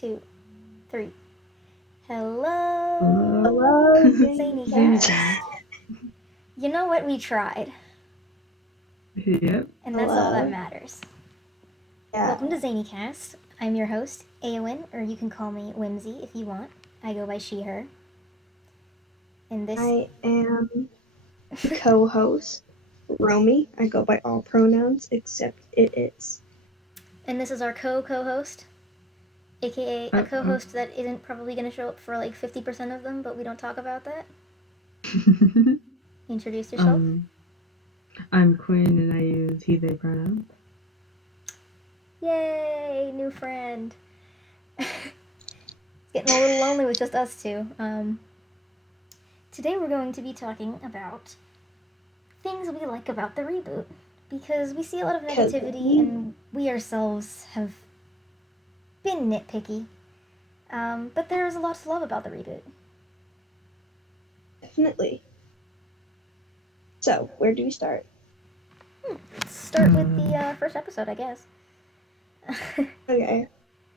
2, 3. Hello, Hello, Zanycast. You know what? We tried, Yep. and that's all that Hello. matters. Yeah. Welcome to Zanycast. I'm your host, Eowyn, or you can call me Whimsy if you want. I go by she, her. And this. I am the co-host, Romy. I go by all pronouns except it is. And this is our co-host, aka a co-host that isn't probably going to show up for like 50% of them, but we don't talk about that. Introduce yourself. I'm Quinn and I use he, they pronouns. Yay, new friend. It's getting a little lonely with just us two. Today we're going to be talking about things we like about the reboot. Because we see a lot of negativity and we ourselves have been nitpicky. But there's a lot to love about the reboot. Definitely. So, where do we start? Let's start with the first episode, I guess. Okay.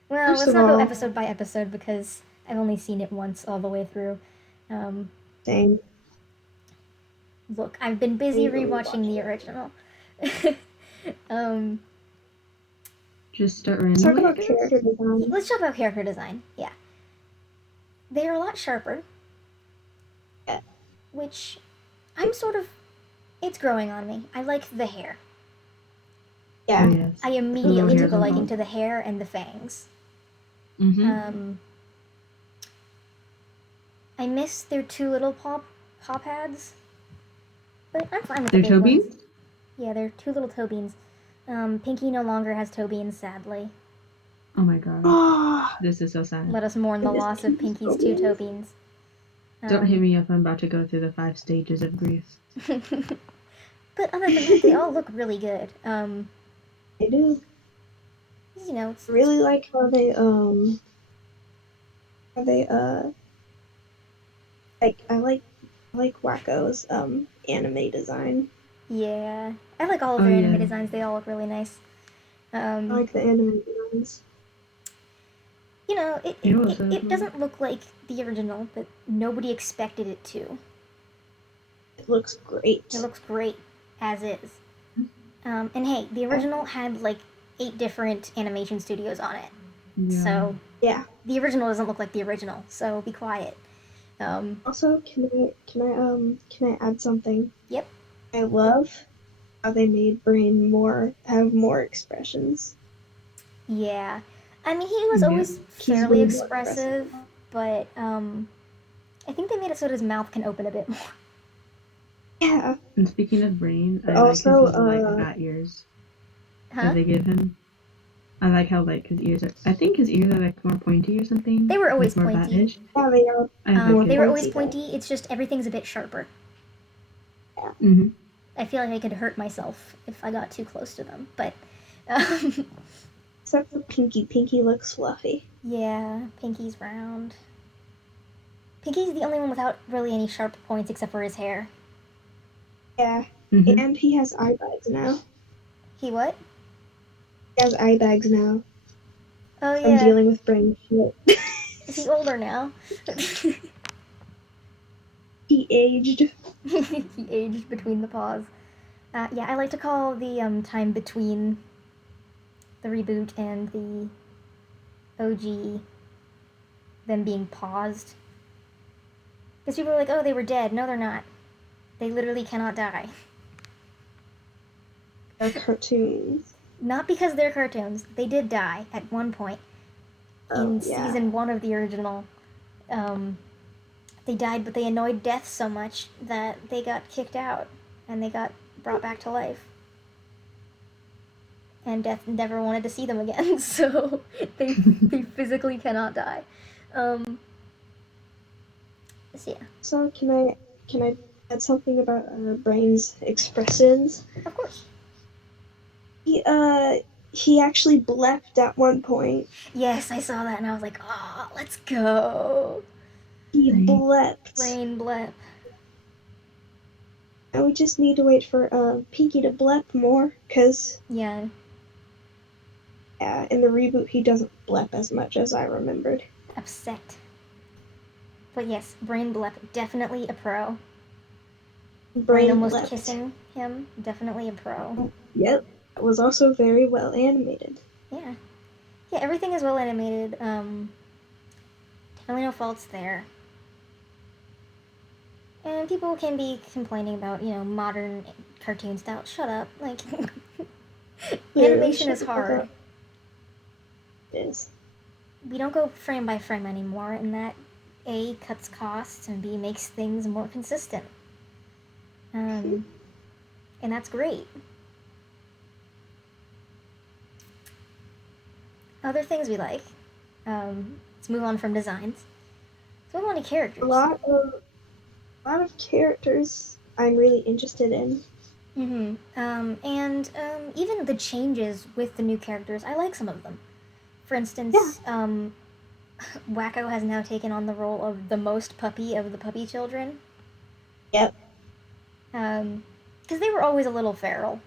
Well, First let's of not go all- episode by episode because I've only seen it once all the way through. Same. Look, I've been busy Really rewatching the watch original. Just start Let's talk randomly. about character design. Let's talk about character design. Yeah. They are a lot sharper. Yeah. Which it's growing on me. I like the hair. Yeah. Oh, yes. I immediately hair's took a on liking top. to the hair and the fangs. Mm-hmm. I miss their two little paw pads. But I'm fine with They're the big toe ones. beans? Yeah, they're two little toe beans. Pinky no longer has toe beans, sadly. Oh my god. Ah, This is so sad. Let us mourn the I miss loss of Pinky's Pinky's toe two toe beans. beans. Don't hit me up, I'm about to go through the 5 stages of grief. But other than that, they all look really good. I do You know, it's really like how they I like Wacko's anime design. yeah. I like all of Oh, their yeah. anime designs. They all look really nice. I like the anime designs. You know, You know what's so it cool? doesn't look like the original, but nobody expected it to. It looks great. It looks great as is. And hey, the original had like 8 different animation studios on it. Yeah. So Yeah. the original doesn't look like the original. So be quiet. Also, can I add something? Yep. I love how they made Brain have more expressions. Yeah. I mean, he was Yeah. always He's fairly way more expressive, but I think they made it so that his mouth can open a bit more. Yeah. And speaking of brain, I Also, like his little bat ears Huh? that they give him. I like how his ears are. I think his ears are more pointy or something. They were always more pointy. bat-ish. Yeah, they are. I They were always pointy, pointy. It's just everything's a bit sharper. Mm-hmm. I feel like I could hurt myself if I got too close to them, but Except for Pinky. Pinky looks fluffy. yeah, Pinky's round. Pinky's the only one without really any sharp points except for his hair. Yeah. Mm-hmm. And he has eye bags now. He what? He has eye bags now. Oh I'm yeah. dealing with brain shit. Is he older now? He aged. He aged between the paws. Yeah, I like to call the time between the reboot and the OG them being paused. Because people are like, oh, they were dead. No, they're not. They literally cannot die. They're cartoons. Not because they're cartoons. They did die at one point in season 1 of the original. They died, but they annoyed Death so much that they got kicked out and they got brought back to life. And Death never wanted to see them again, so they physically cannot die. So yeah. So can I add something about Brain's expressions? Of course. He actually blepped at one point. Yes, I saw that and I was like, oh, let's go. He blepped. Brain blep. And we just need to wait for Pinky to blep more, cause Yeah. Yeah, in the reboot, he doesn't blep as much as I remembered. Upset. But yes, Brain Blep, definitely a pro. Brain almost blept. kissing him, definitely a pro. Yep, that was also very well animated. Yeah. Yeah, everything is well animated. Definitely no faults there. And people can be complaining about, modern cartoon style. Shut up. Like, animation is hard. It is. We don't go frame by frame anymore, and that A, cuts costs, and B, makes things more consistent. And that's great. Other things we like. Let's move on from designs. Let's move on to characters. A lot of characters I'm really interested in. And even the changes with the new characters, I like some of them. For instance, Wacko has now taken on the role of the most puppy of the puppy children. Yep. Because they were always a little feral.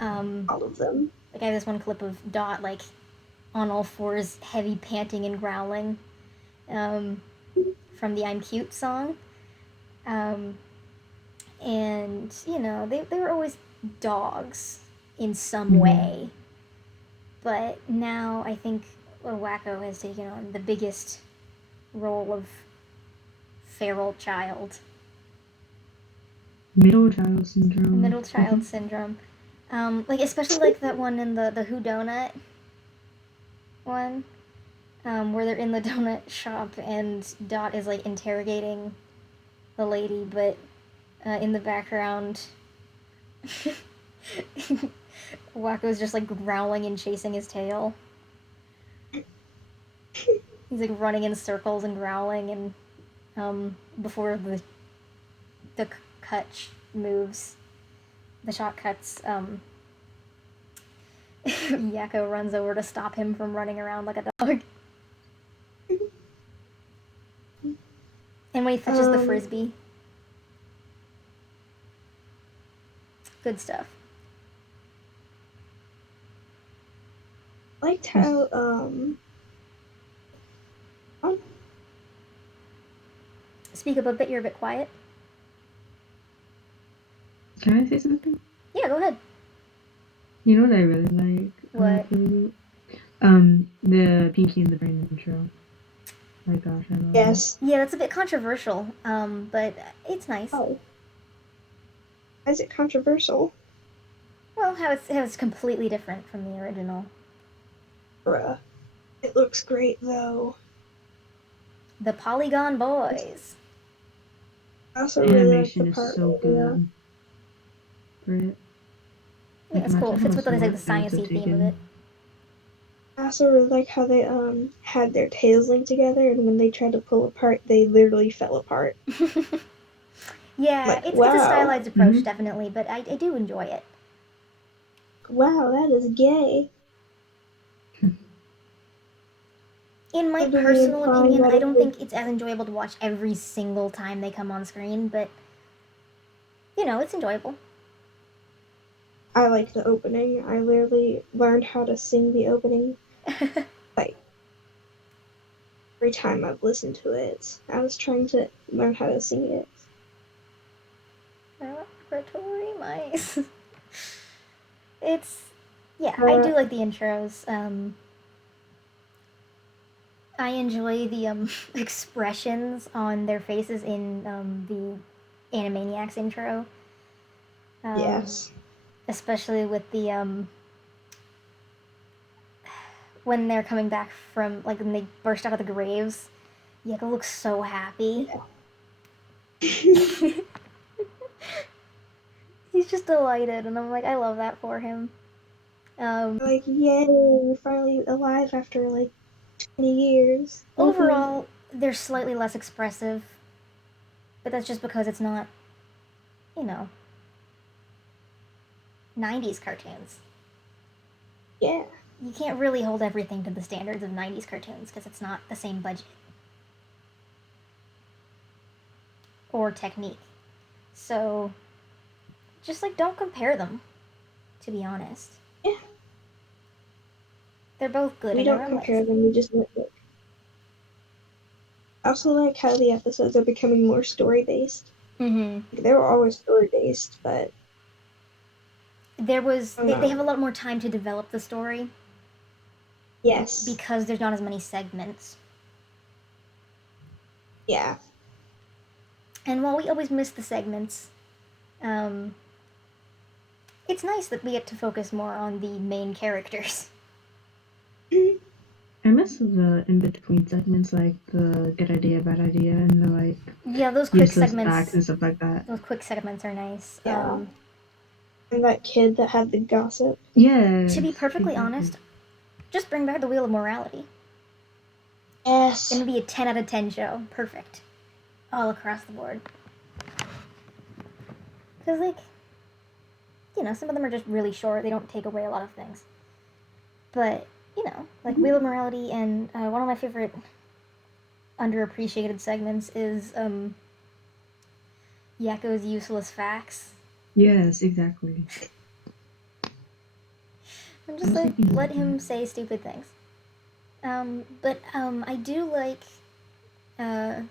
All of them. Like, I have this one clip of Dot, like, on all fours, heavy panting and growling, from the I'm Cute song. And, they were always dogs in some way. But now I think Wacko has taken on the biggest role of feral child. Middle child syndrome. Middle child syndrome. Like, especially like that one in the Who Donut one, where they're in the donut shop and Dot is like interrogating the lady, but in the background, Wacko's just like growling and chasing his tail. He's like running in circles and growling, and before the cut moves, the shot cuts, Yakko runs over to stop him from running around like a dog. And when he fetches the frisbee. Good stuff. I liked how, Speak up a bit, you're a bit quiet. Can I say something? Yeah, go ahead. You know what I really like? What? The Pinky and the Brain intro. My gosh, I love yes. Yeah, that's a bit controversial, but it's nice. Oh. Why is it controversial? Well, how it's completely different from the original. Bruh. It looks great, though. The Polygon Boys. I also The really animation like the is part so where, good. For it. Yeah, it's cool. It fits with the the sciencey theme of it. I also really like how they had their tails linked together, and when they tried to pull apart, they literally fell apart. Yeah, Like, it's wow. a stylized approach, definitely, but I do enjoy it. Wow, that is gay. In my Literally personal implying opinion, that I it don't was- think it's as enjoyable to watch every single time they come on screen, but, it's enjoyable. I like the opening. I literally learned how to sing the opening. Like, every time I've listened to it, I was trying to learn how to sing it. Laboratory mice. I do like the intros. I enjoy the expressions on their faces in the Animaniacs intro. Yes. Especially with the when they're coming back from, like, when they burst out of the graves. Yakko looks so happy. He's just delighted, and I'm like, I love that for him. Like, yay, we're finally alive after, like, 20 years. Overall, they're slightly less expressive, but that's just because it's not, 90s cartoons. Yeah. You can't really hold everything to the standards of 90s cartoons because it's not the same budget or technique. So, just, like, don't compare them, to be honest. Yeah. They're both good We in their don't own compare ways. them, we just nitpick. I also like how the episodes are becoming more story-based. Mm-hmm. They were always story-based, but There was I don't they have know. a lot more time to develop the story Yes. because there's not as many segments. Yeah. And while we always miss the segments, um, it's nice that we get to focus more on the main characters. I miss the in between segments, like the good idea, bad idea, and the like Yeah, those quick useless facts segments. and stuff like that. Those quick segments are nice. Yeah. And that kid that had the gossip. Yes, To be perfectly exactly. honest, just bring back the Wheel of Morality. Yes. Gonna be a 10 out of 10 show. Perfect. All across the board. Because, like, some of them are just really short. They don't take away a lot of things. But, like Wheel of Morality and one of my favorite underappreciated segments is Yakko's Useless Facts. Yes, exactly. I'm I just was like, thinking let about him that. say stupid things. But I do like uh,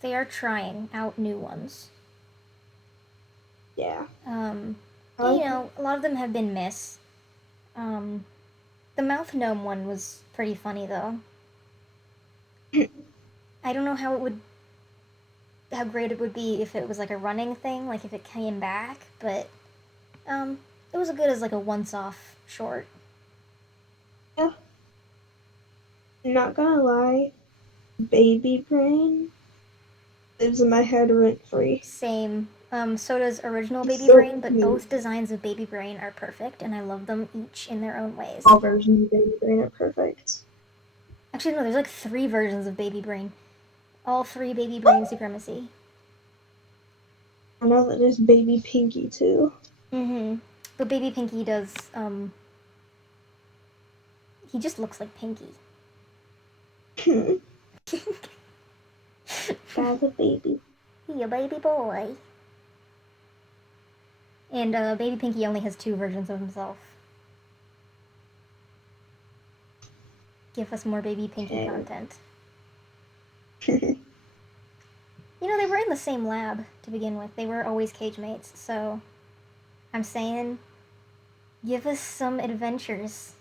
they are trying out new ones. Yeah. A lot of them have been miss. The mouth gnome one was pretty funny though. I don't know how great it would be if it was like a running thing, like if it came back, but it was good as like a once-off short. Yeah. Not gonna lie, Baby Brain lives in my head rent free. Same. So does original He's Baby so Brain, but cute. both designs of Baby Brain are perfect, and I love them each in their own ways. All versions of Baby Brain are perfect. Actually, no, there's like 3 versions of Baby Brain. All 3 Baby Brain supremacy. I know that there's Baby Pinky too. Mm-hmm. But Baby Pinky does, he just looks like Pinky. That's a baby. He a baby boy. And Baby Pinky only has 2 versions of himself. Give us more Baby Pinky Okay. content. They were in the same lab to begin with. They were always cage mates, so I'm saying give us some adventures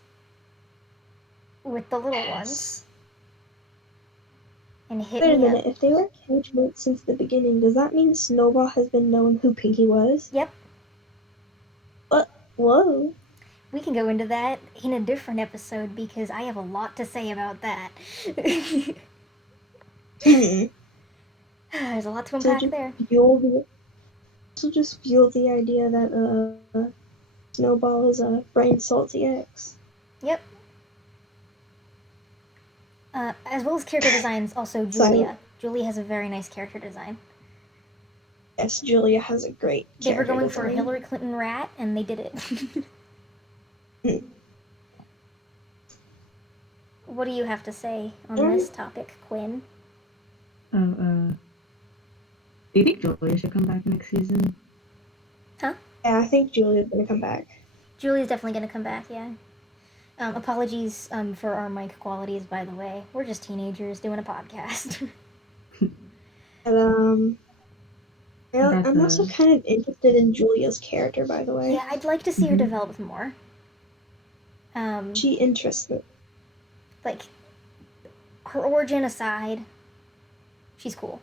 with the little ones. And hit Wait a me up. minute, if they were cage mates since the beginning, does that mean Snowball has been knowing who Pinky was? Yep. What? Whoa. We can go into that in a different episode because I have a lot to say about that. There's a lot to So unpack just there. fuel the idea that Snowball is a brain salty ex. Yep. As well as character designs, also So Julia. Julia has a very nice character design. yes, Julia has a great They were character going for a design. Hillary Clinton rat, and they did it. What do you have to say on this topic, Quinn? Do you think Julia should come back next season? Huh? Yeah, I think Julia's gonna come back. Julia's definitely gonna come back, yeah. Apologies for our mic qualities, by the way. We're just teenagers doing a podcast. And About I'm also the kind of interested in Julia's character, by the way. Yeah, I'd like to see her developed more. She interests me. Like, her origin aside, she's cool.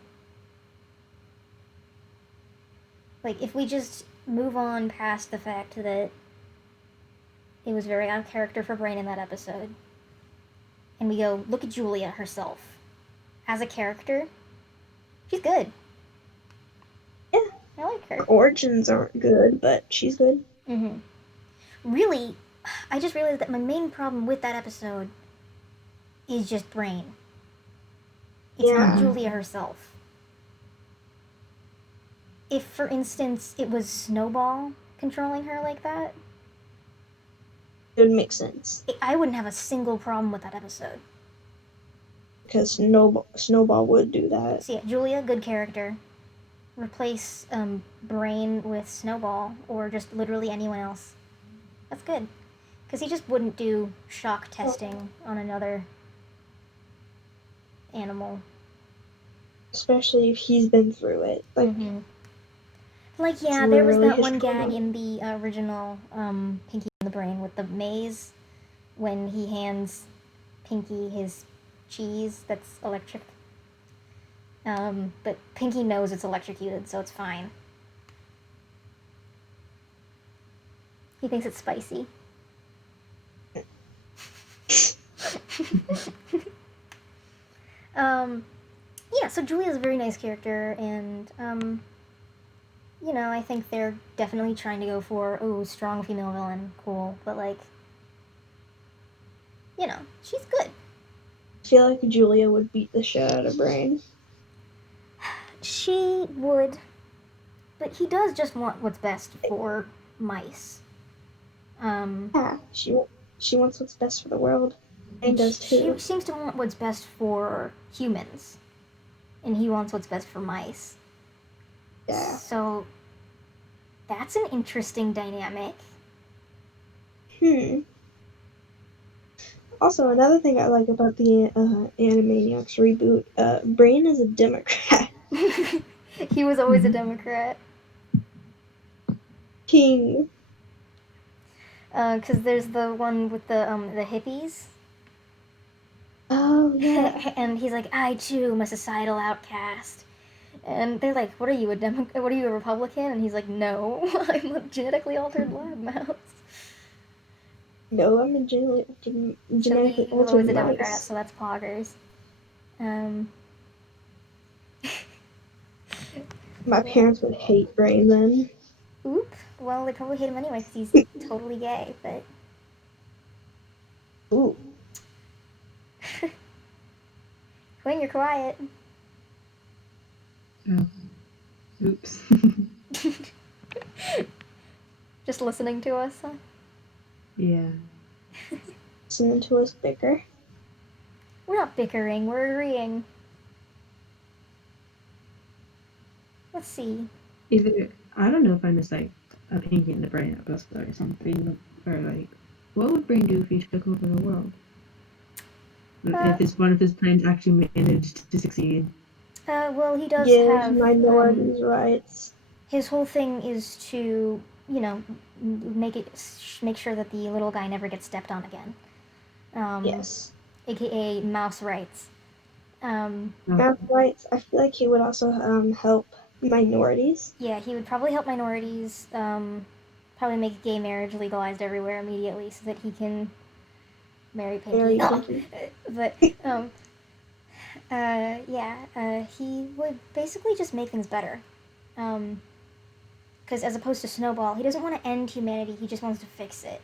Like, if we just move on past the fact that it was very out of character for Brain in that episode, and we go, look at Julia herself. As a character, she's good. Yeah. I like her. Her origins aren't good, but she's good. Mm-hmm. Really, I just realized that my main problem with that episode is just Brain. It's not Julia herself. If, for instance, it was Snowball controlling her like that, It would make sense. I wouldn't have a single problem with that episode. Because Snowball would do that. So yeah, Julia, good character. Replace Brain with Snowball, or just literally anyone else. That's good. Because he just wouldn't do shock testing on another animal. Especially if he's been through it. Like, Like, yeah, there was that one gag in the original Pinky and the Brain with the maze when he hands Pinky his cheese that's electric. But Pinky knows it's electrocuted, so it's fine. He thinks it's spicy. Yeah, so Julia's a very nice character, and, you know, I think they're definitely trying to go for, strong female villain, cool, but, like, you know, she's good. I feel like Julia would beat the shit out of Brain. She would, but he does just want what's best for mice. Yeah, she wants what's best for the world. Brain does too. She seems to want what's best for humans, and he wants what's best for mice. Yeah. So that's an interesting dynamic. Also, another thing I like about the Animaniacs reboot, Brain is a Democrat. He was always a Democrat. King. Because there's the one with the hippies. Oh, yeah. And he's like, I too am a societal outcast. And they're like, what are you, what are you, a Republican? And he's like, no, I'm a genetically altered lab mouse. No, I'm a genetically So he was altered always a Democrat, mouse. so that's poggers. My parents would hate Brain then. Oop. Well, they probably hate him anyway because he's totally gay, but... Ooh. Quinn, you're quiet. Oh. Oops. Just listening to us, huh? Yeah. Listening to us bicker. We're not bickering, we're agreeing. Let's see. Either, I don't know if I missed like a Pinky and the Brain episode or something, or like, what would Brain do if he took over the world? If one of his plans actually managed to succeed. Well, he does Give have... minorities rights. His whole thing is to, you know, make sure that the little guy never gets stepped on again. Yes. AKA mouse rights. Mouse rights. I feel like he would also help minorities. Yeah, he would probably help minorities. Probably make gay marriage legalized everywhere immediately so that he can marry Pinky. But he would basically just make things better. Because as opposed to Snowball, he doesn't want to end humanity, he just wants to fix it.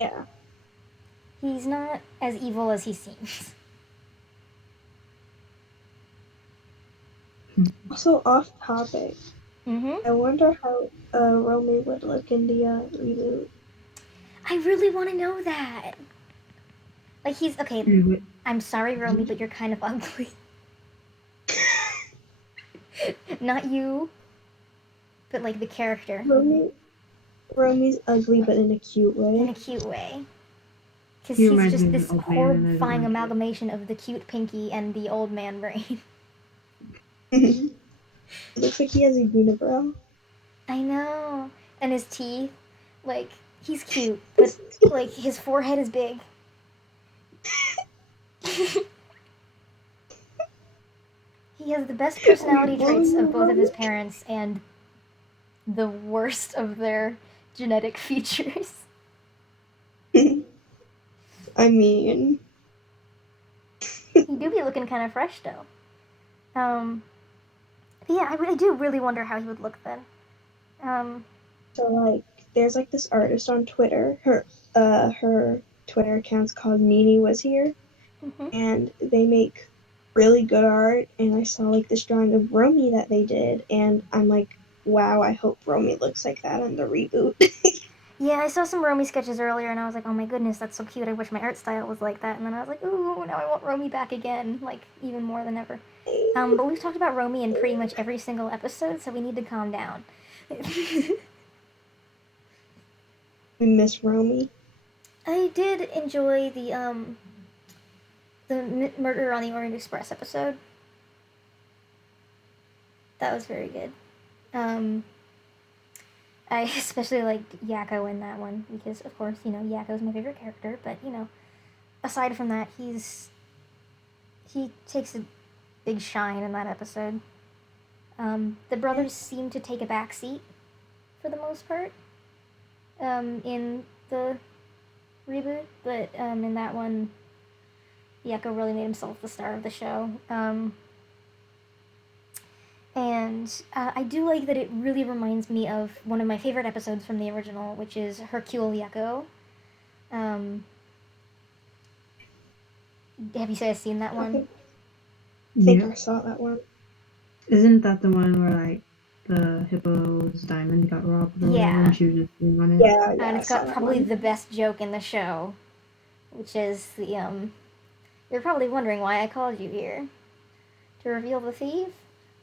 Yeah. He's not as evil as he seems. Also, off topic. I wonder how Romy would look in the reboot. I really want to know that. Like, he's... Okay, I'm sorry, Romy, but you're kind of ugly. Not you, but, like, the character. Romy's ugly, but in a cute way. In a cute way. Because he's just this horrifying amalgamation of the cute Pinky and the old man Brain. It looks like he has a unibrow. I know. And his teeth. Like, he's cute, but, like, his forehead is big. He has the best personality traits of both of his parents and the worst of their genetic features. I mean... He do be looking kind of fresh, though. Yeah, I do really wonder how he would look then. So, like, there's, like, this artist on Twitter. Her Twitter account's called Nini Was Here. And they make really good art. And I saw, like, this drawing of Romy that they did. And I'm like, wow, I hope Romy looks like that in the reboot. Yeah, I saw some Romy sketches earlier, and I was like, oh my goodness, that's so cute. I wish my art style was like that. And then I was like, ooh, now I want Romy back again, like, even more than ever. But we've talked about Romy in pretty much every single episode, so we need to calm down. I miss Romy. I did enjoy the Murder on the Orient Express episode. That was very good. I especially liked Yakko in that one because, of course, Yakko's my favorite character. But aside from that, he takes a big shine in that episode. The brothers seem to take a back seat for the most part in the reboot, but in that one, Yakko really made himself the star of the show. And I do like that it really reminds me of one of my favorite episodes from the original, which is Hercule Yakko. Have you guys seen that one? I think Yeah. I saw that one. Isn't that the one where like the hippo's diamond got robbed or whatever, Yeah. and she was just sitting on it? Yeah, And I it's saw got that probably one. the best joke in the show, which is the You're probably wondering why I called you here. To reveal the thief?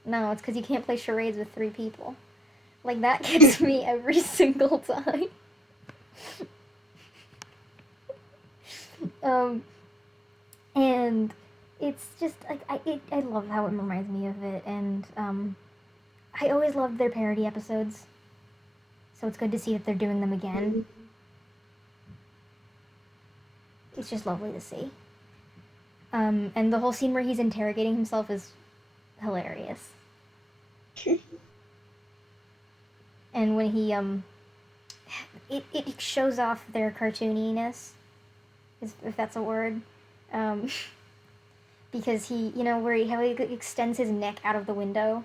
No, it's because you can't play charades with 3 people. Like, that gets me every single time. And it's just, like, I love how it reminds me of it, and, I always loved their parody episodes. So it's good to see that they're doing them again. It's just lovely to see. And the whole scene where he's interrogating himself is hilarious. And when he, it shows off their cartooniness, if that's a word. Because he, how he extends his neck out of the window.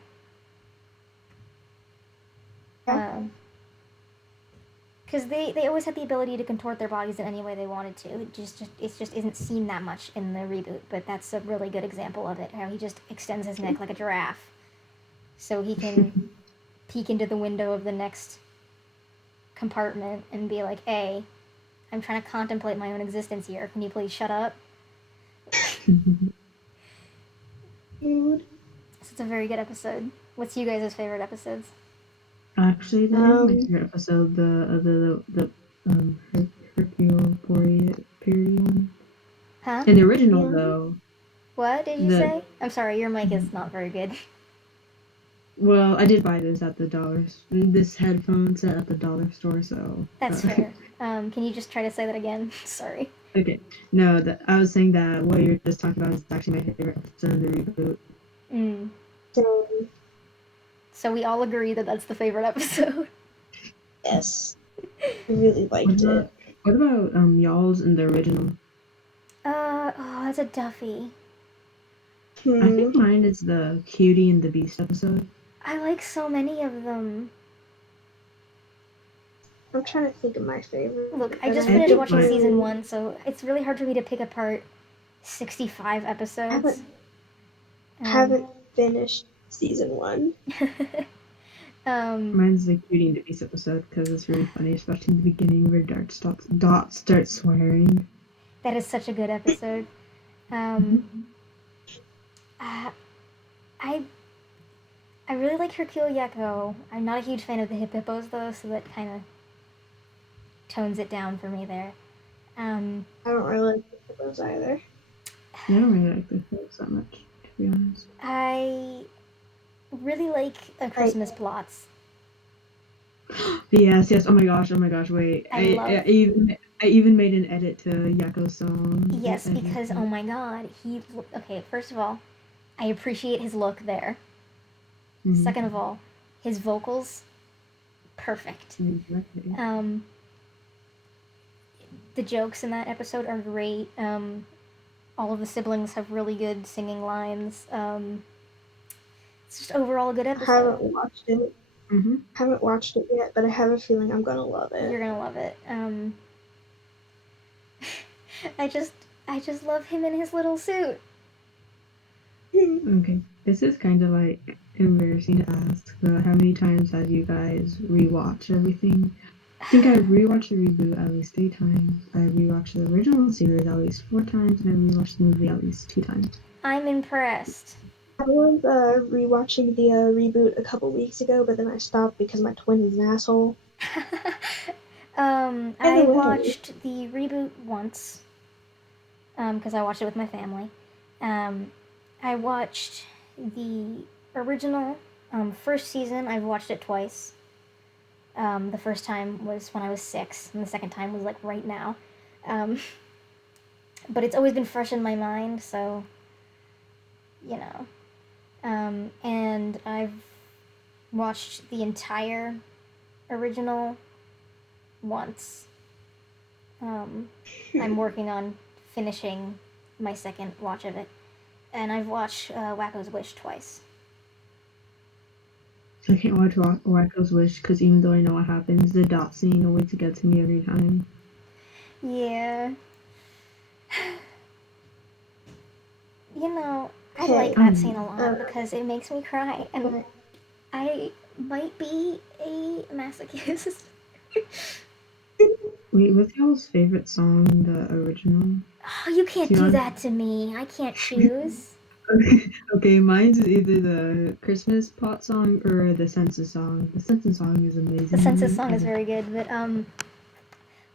Because they always had the ability to contort their bodies in any way they wanted to. It just isn't seen that much in the reboot, but that's a really good example of it. How he just extends his neck like a giraffe, so he can peek into the window of the next compartment and be like, "Hey, I'm trying to contemplate my own existence here. Can you please shut up?" Dude. So it's a very good episode. What's you guys' favorite episodes? Actually, that is my favorite episode. The Hercule Poirot parody one. Huh? In the original, though. What did you say? I'm sorry, your mic is not very good. Well, I did buy this at the this headphone set at the dollar store, so. That's fair. Can you just try to say that again? Sorry. Okay. No, I was saying that what you're just talking about is actually my favorite episode of the reboot. So we all agree that that's the favorite episode. Yes. I really liked it. What about y'all's in the original? That's a Duffy. I think mine is the Cutie and the Beast episode. I like so many of them. I'm trying to think of my favorite. Look, I just finished watching season 1, so it's really hard for me to pick apart 65 episodes. Haven't finished season 1. Mine's the Cutie and the Beast episode because it's really funny, especially in the beginning where Dot starts swearing. That is such a good episode. I really like Hercule Yakko. I'm not a huge fan of the hippos though, so that kind of tones it down for me there. I don't really like the hippos either. I don't really like the hippos that much, to be honest. I really like A Christmas Plots. Yes. Oh my gosh. Wait. I even made an edit to Yakko's song. Yes, because oh my god, okay. First of all, I appreciate his look there. Mm-hmm. Second of all, his vocals, perfect. Exactly. The jokes in that episode are great. All of the siblings have really good singing lines. It's just overall a good episode. I haven't watched it. Haven't watched it yet, but I have a feeling I'm gonna love it. You're gonna love it. I just love him in his little suit. Okay, this is kind of like embarrassing to ask, but how many times have you guys rewatched everything? I think I rewatched the reboot at least 3 times. I rewatched the original series at least 4 times, and I rewatched the movie at least 2 times. I'm impressed. I was rewatching the reboot a couple weeks ago, but then I stopped because my twin is an asshole. I way. watched the reboot once, because I watched it with my family. I watched the original first season. I've watched it twice. The first time was when I was 6, and the second time was like right now. Um, but it's always been fresh in my mind, so you know. And I've watched the entire original once. I'm working on finishing my second watch of it, and I've watched Wacko's Wish twice. I can't watch Wacko's Wish because even though I know what happens, the dot scene always gets me every time. Yeah. You know, I Okay. like that scene a lot because it makes me cry, and I might be a masochist. Wait, what's y'all's favorite song, the original? Oh, you can't do that to me. I can't choose. Okay, mine's either the Christmas pot song or the census song. The census song is amazing. The census song is very good, but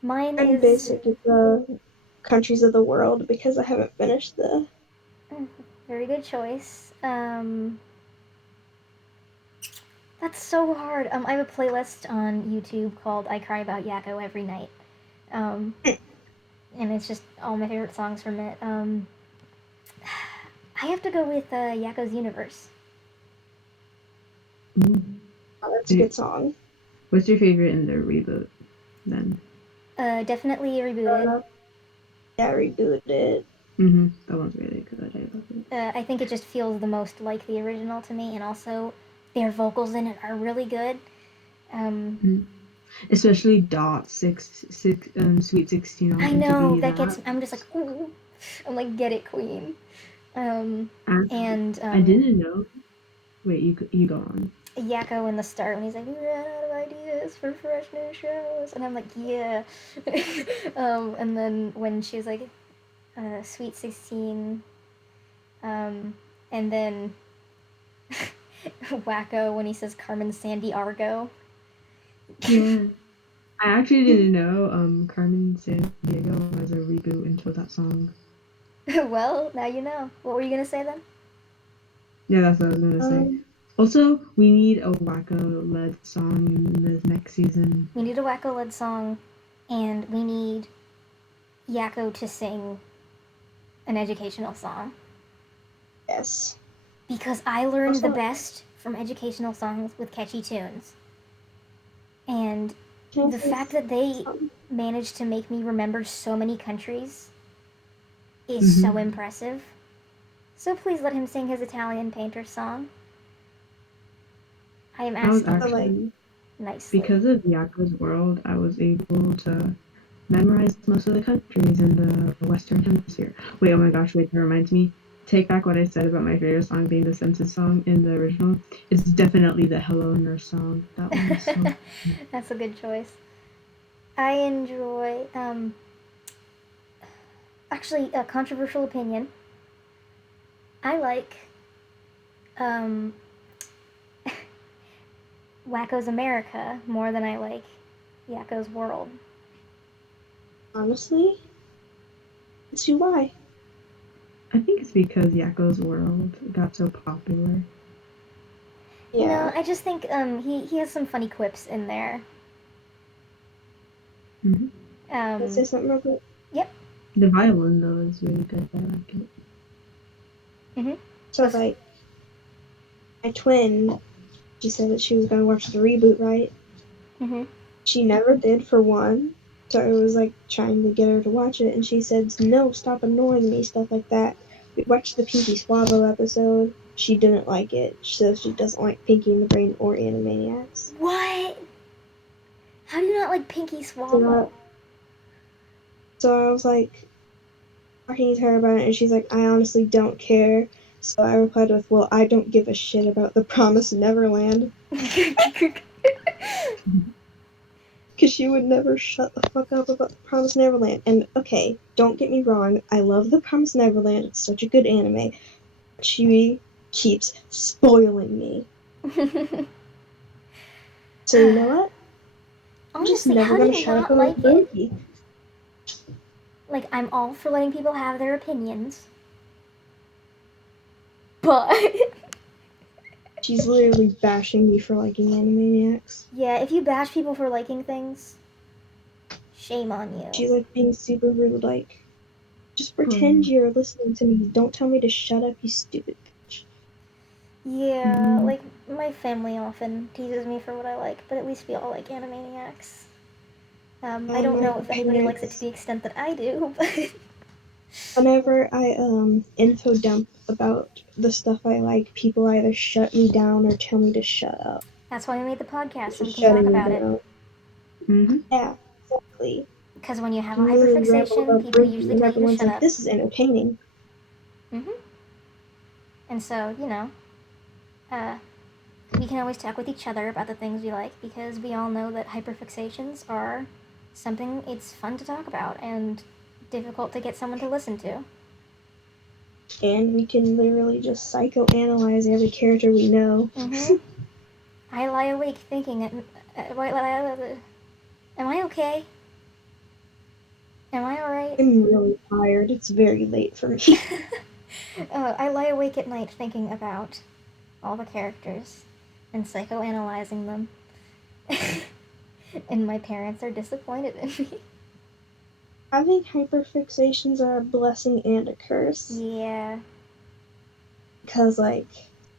mine I'm is basic with the countries of the world because I haven't finished the. very good choice. That's so hard. I have a playlist on YouTube called "I Cry About Yakko Every Night," and it's just all my favorite songs from it. I have to go with Yakko's Universe. Oh, that's a good song. What's your favorite in the reboot, then? Definitely Rebooted. Yeah, rebooted. That one's really good. I love it. I think it just feels the most like the original to me, and also their vocals in it are really good. Especially Dot Sweet 16. I know that gets. I'm just like, ooh. I'm like, get it, Queen. And I didn't know. Wait, you go on. Yakko in the start when he's like, we ran out of ideas for fresh new shows, and I'm like, yeah. And then when she's like, Sweet 16, and then Wacko when he says Carmen Sandy Argo. Yeah. I actually didn't know Carmen Sandiego was a reboot until that song. Well, now you know. What were you gonna say then? Yeah, that's what I was gonna say. Also, we need a Wacko-led song in the next season. We need a Wacko-led song, and we need Yakko to sing an educational song. Yes. Because I learned the best from educational songs with catchy tunes. And the fact that they managed to make me remember so many countries is so impressive. So please let him sing his Italian painter song. I am asking nicely. Because of Yakko's World, I was able to memorize most of the countries in the Western Hemisphere. Wait, oh my gosh, wait, that reminds me. Take back what I said about my favorite song being the census song in the original. It's definitely the Hello Nurse song. That one is so That's a good choice. I enjoy, actually, a controversial opinion. I like, Wacko's America more than I like Yakko's World. Honestly, let's see why. I think it's because Yakko's World got so popular. Yeah. No, I just think he has some funny quips in there. Let's say something real quick. Yep. The violin though is really good. I like it. So like, my twin, she said that she was gonna watch the reboot, right? She never did for one. So I was like trying to get her to watch it, and she said, "No, stop annoying me," stuff like that. We watched the Pinky Swallow episode. She didn't like it. She says she doesn't like Pinky and the Brain or Animaniacs. What? How do you not like Pinky Swallow? So I was like talking to her about it, and she's like, "I honestly don't care." So I replied with, "Well, I don't give a shit about the Promised Neverland." Because she would never shut the fuck up about the Promised Neverland. And okay, don't get me wrong, I love the Promised Neverland. It's such a good anime. But she keeps spoiling me. So you know what? I'm just Honestly, never how do gonna you shut up not about like it? Brinky. Like, I'm all for letting people have their opinions. But She's literally bashing me for liking Animaniacs. yeah, if you bash people for liking things, shame on you. She's like being super rude, like, just pretend you're listening to me. Don't tell me to shut up, you stupid bitch. Yeah, like, my family often teases me for what I like, but at least we all like Animaniacs. I don't My know if anybody likes it to parents, the extent that I do, but whenever I info dump about the stuff I like, people either shut me down or tell me to shut up. that's why we made the podcast, so For we can talk shutting me about it. down. Mm-hmm. Yeah, exactly. Because when you have a Can literally ramble hyperfixation, about people Brinky usually and tell you to everyone's shut like, up. this is entertaining. And so, we can always talk with each other about the things we like because we all know that hyperfixations are something it's fun to talk about and difficult to get someone to listen to. And we can literally just psychoanalyze every character we know. I lie awake thinking, am I okay? Am I alright? I'm really tired. It's very late for me. I lie awake at night thinking about all the characters and psychoanalyzing them. And my parents are disappointed in me. I think hyperfixations are a blessing and a curse. Yeah. Because, like,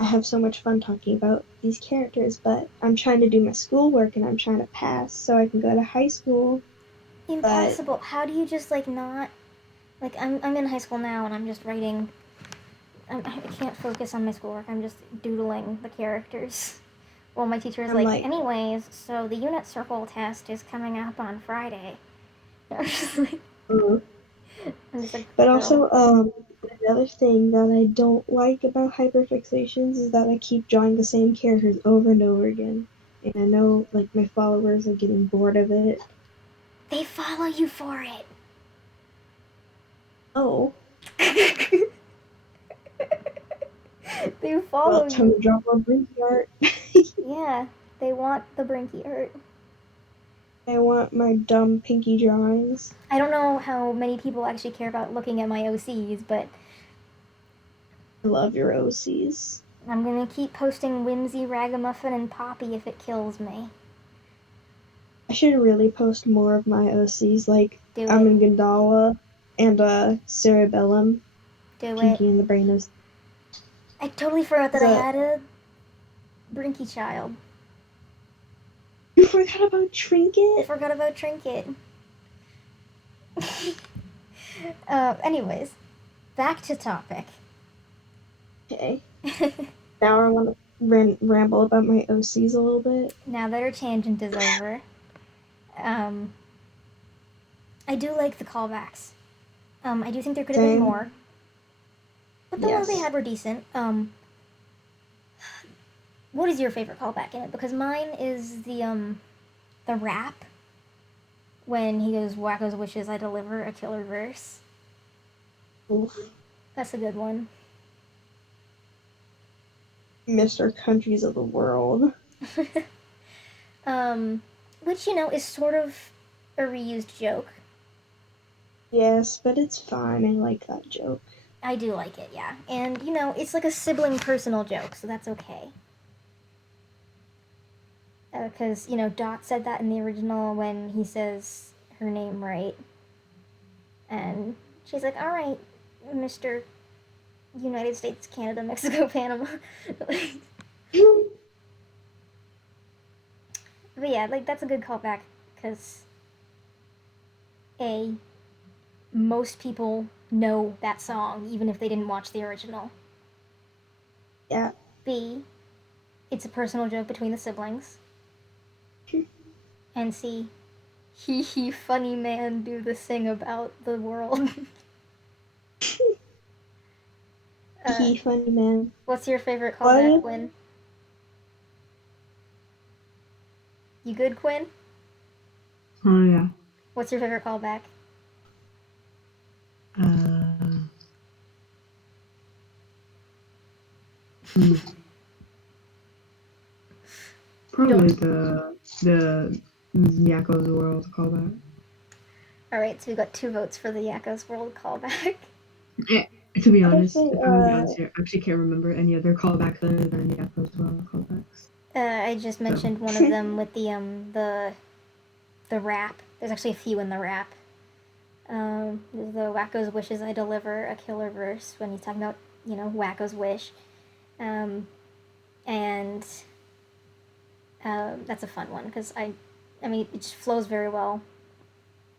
I have so much fun talking about these characters, but I'm trying to do my schoolwork and I'm trying to pass so I can go to high school. Impossible. How do you just, like, not... Like, I'm in high school now and I'm just writing... I can't focus on my schoolwork. I'm just doodling the characters. Well, my teacher is like, anyways, so the unit circle test is coming up on Friday. I'm just like... But also, another thing that I don't like about hyperfixations is that I keep drawing the same characters over and over again. And I know, like, my followers are getting bored of it. They follow you for it. Oh. They follow time you. to drop more Brinky art. Yeah, they want the Brinky art. I want my dumb pinky drawings. I don't know how many people actually care about looking at my OCs, but... I love your OCs. I'm gonna keep posting Whimsy, Ragamuffin, and Poppy if it kills me. I should really post more of my OCs, like Do it. Amangandala and Cerebellum. Do Pinky it. and the Brain of... I totally forgot that I had a Brinky child. You forgot about Trinket? I forgot about Trinket. Anyways, back to topic. Okay. Now I want to ramble about my OCs a little bit. Now that our tangent is over, I do like the callbacks. I do think there could have been more. But the ones they had were decent. What is your favorite callback in it? Because mine is the rap. When he goes, Wacko's wishes, I deliver a killer verse. Oof. That's a good one. Mr. Countries of the World. Which, is sort of a reused joke. Yes, but it's fine. I like that joke. I do like it, yeah. And, it's like a sibling personal joke, so that's okay. Because, Dot said that in the original when he says her name right. And she's like, alright, Mr. United States, Canada, Mexico, Panama. But yeah, like, that's a good callback, because A, most people know that song, even if they didn't watch the original. Yeah. B, it's a personal joke between the siblings. And C, he funny man do the sing about the world. He funny man. What's your favorite callback, Quinn? You good, Quinn? Oh, yeah. What's your favorite callback? Probably the Yakko's World callback. Alright, so we got 2 votes for the Yakko's World callback. To be What if honest, they, if I'm gonna be honest here, I actually can't remember any other callbacks other than Yakko's World callbacks. I just mentioned one of them with the rap. There's actually a few in the rap. There's the Wacko's wishes I deliver, a killer verse when he's talking about, Wacko's wish. And that's a fun one because I mean, it just flows very well.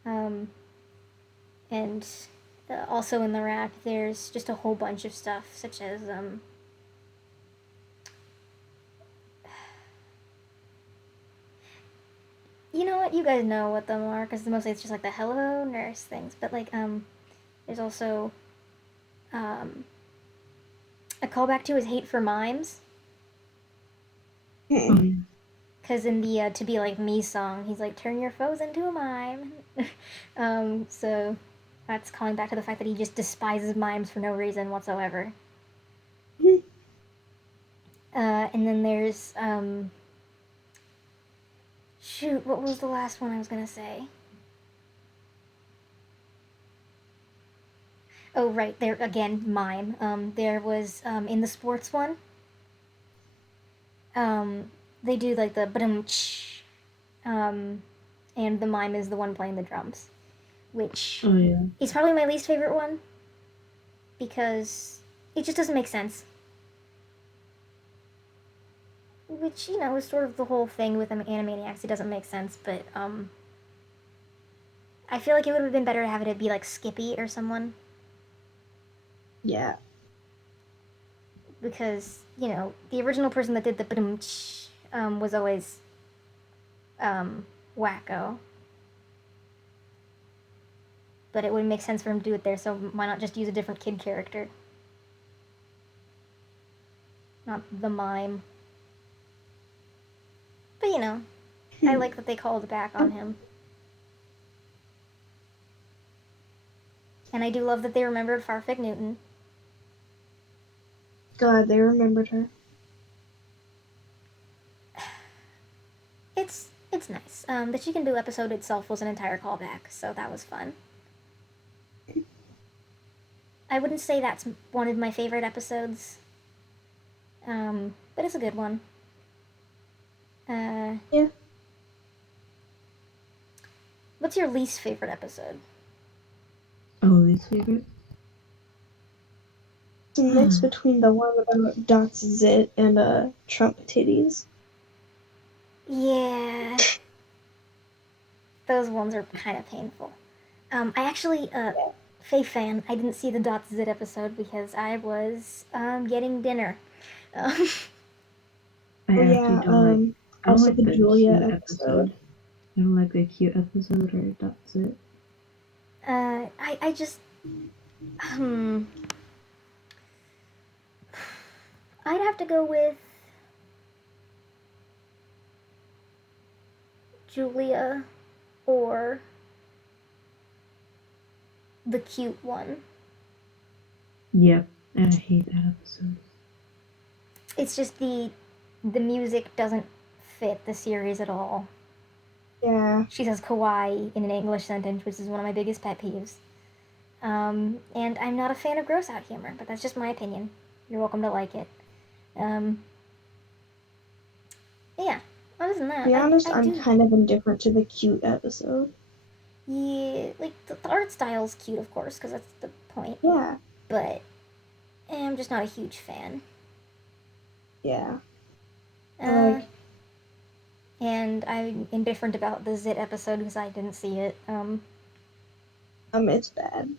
And also in the rap, there's just a whole bunch of stuff, such as you know what? You guys know what them are because mostly it's just like the hello nurse things. But like there's also a callback to his hate for mimes. Because in the To Be Like Me song, he's like, turn your foes into a mime. So that's calling back to the fact that he just despises mimes for no reason whatsoever. And then there's, shoot, what was the last one I was going to say? Oh, right, there, again, mime. There was, in the sports one, they do like the ba-dum-tsh, and the mime is the one playing the drums, which is probably my least favorite one because it just doesn't make sense. Which, is sort of the whole thing with Animaniacs. It doesn't make sense, but I feel like it would have been better to have it be like Skippy or someone. Yeah. Because, the original person that did the ba-dum-tsh, was always Wacko. But it wouldn't make sense for him to do it there, so why not just use a different kid character? Not the mime. But, I like that they called back on him. And I do love that they remembered Farfig Newton. God, they remembered her. It's nice. The Chicken Boo episode itself was an entire callback, so that was fun. I wouldn't say that's one of my favorite episodes, but it's a good one. Yeah. What's your least favorite episode? Oh, least favorite? It's a mix between the one about Dot's zit and Trump titties. Yeah. Those ones are kind of painful. I actually, Faye fan, I didn't see the Dot Zit episode because I was getting dinner. I don't also like the Julia episode. I don't like the cute episode, or that's it. I just, I'd have to go with Julia or the cute one. Yep, I hate that episode. It's just the music doesn't fit the series at all. Yeah. She says kawaii in an English sentence, which is one of my biggest pet peeves. And I'm not a fan of gross out humor, but that's just my opinion. You're welcome to like it. Yeah, other than that, To be honest, I'm kind of indifferent to the cute episode. Yeah, like, the art style's cute, of course, because that's the point. Yeah. But I'm just not a huge fan. Yeah. And I'm indifferent about the Zit episode because I didn't see it. It's bad.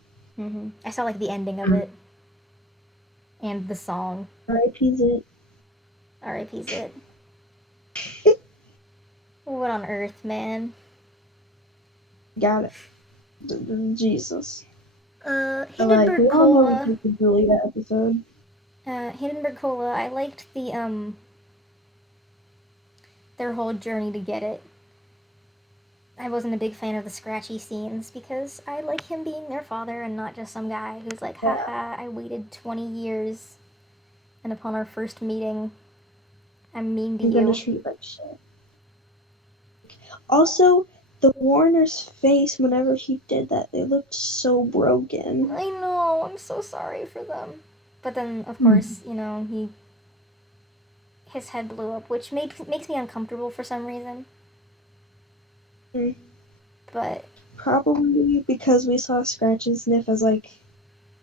I saw, like, the ending of it. And the song. R.I.P. Zit. R.I.P. Zit. What on earth, man? Got it. Jesus. Hindenburg Cola. The Julia episode. Hindenburg Cola, I liked their whole journey to get it. I wasn't a big fan of the scratchy scenes because I like him being their father and not just some guy who's like, haha, I waited 20 years and upon our first meeting, I'm mean to you. I'm gonna treat like shit. Also, the Warner's face whenever he did that, they looked so broken. I know, I'm so sorry for them. But then, of course, you know, his head blew up, which makes me uncomfortable for some reason. Mm. But Probably because we saw Scratch and Sniff as, like,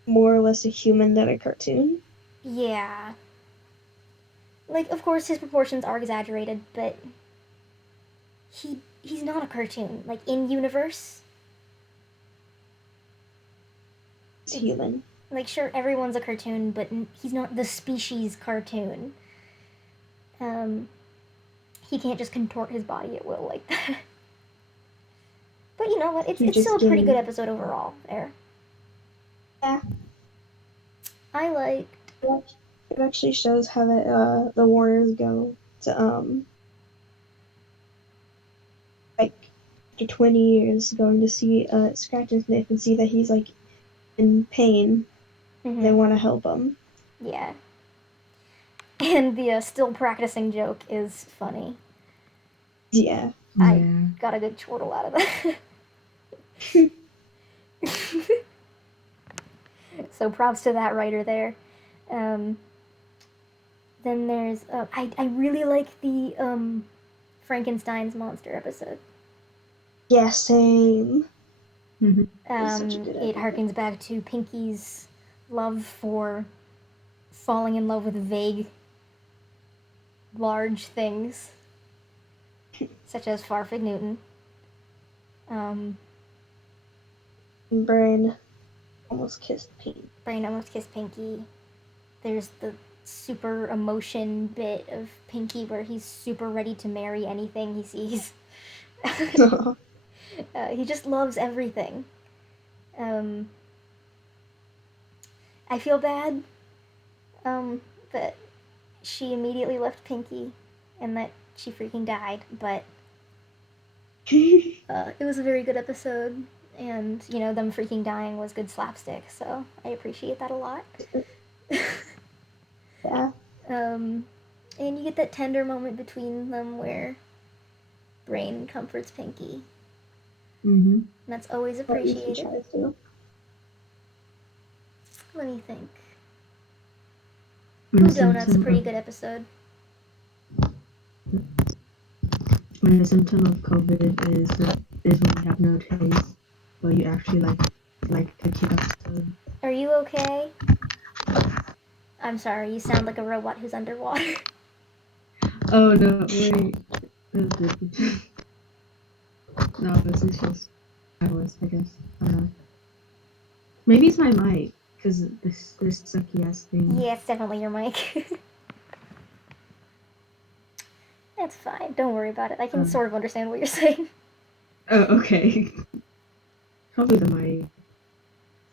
more or less a human than a cartoon. yeah. Like, of course, his proportions are exaggerated, but he's not a cartoon. Like, in universe, He's human. like, sure, everyone's a cartoon, but he's not the species cartoon. He can't just contort his body at will like that. But you know what? It's still a pretty good episode overall. There. Yeah. I like. It actually shows how the Warners go to like after 20 years going to see Scratch and Sniff and see that he's like in pain. Mm-hmm. They want to help him. Yeah. And the still practicing joke is funny. Yeah. I got a good chortle out of that. So props to that writer there. Then there's I really like the Frankenstein's monster episode. Yeah, same. Mm-hmm. It harkens back to Pinky's love for falling in love with vague, large things, such as Farfig Newton. Brain almost kissed Pinky. There's the super emotion bit of Pinky where he's super ready to marry anything he sees. He just loves everything. I feel bad that she immediately left Pinky and that she freaking died, but it was a very good episode, and you know, them freaking dying was good slapstick, so I appreciate that a lot. Yeah. And you get that tender moment between them where Brain comforts Pinky. Mm-hmm. And that's always appreciated. He tries to. Let me think. Who Donut's a pretty good episode. When the symptom of COVID is when you have no taste, but you actually like a cute episode. Are you okay? I'm sorry, you sound like a robot who's underwater. Oh no, wait. No, this is just wireless, I guess. Maybe it's my mic, because this sucky ass thing. Yeah, it's definitely your mic. That's fine. Don't worry about it. I can sort of understand what you're saying. Oh, okay. Probably the mic.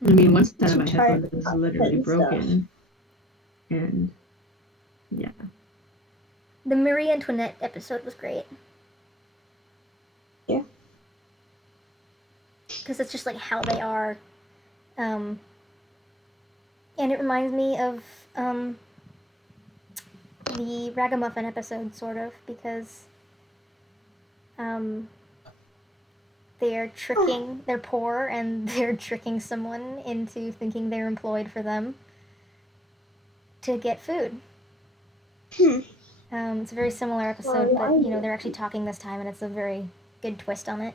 I mean, one side of my headphone is literally broken. And, yeah. The Marie Antoinette episode was great. Yeah. Because it's just like how they are. And it reminds me of the Ragamuffin episode, sort of, because they're poor, and they're tricking someone into thinking they're employed for them to get food. It's a very similar episode, but, you know, they're actually talking this time, and it's a very good twist on it.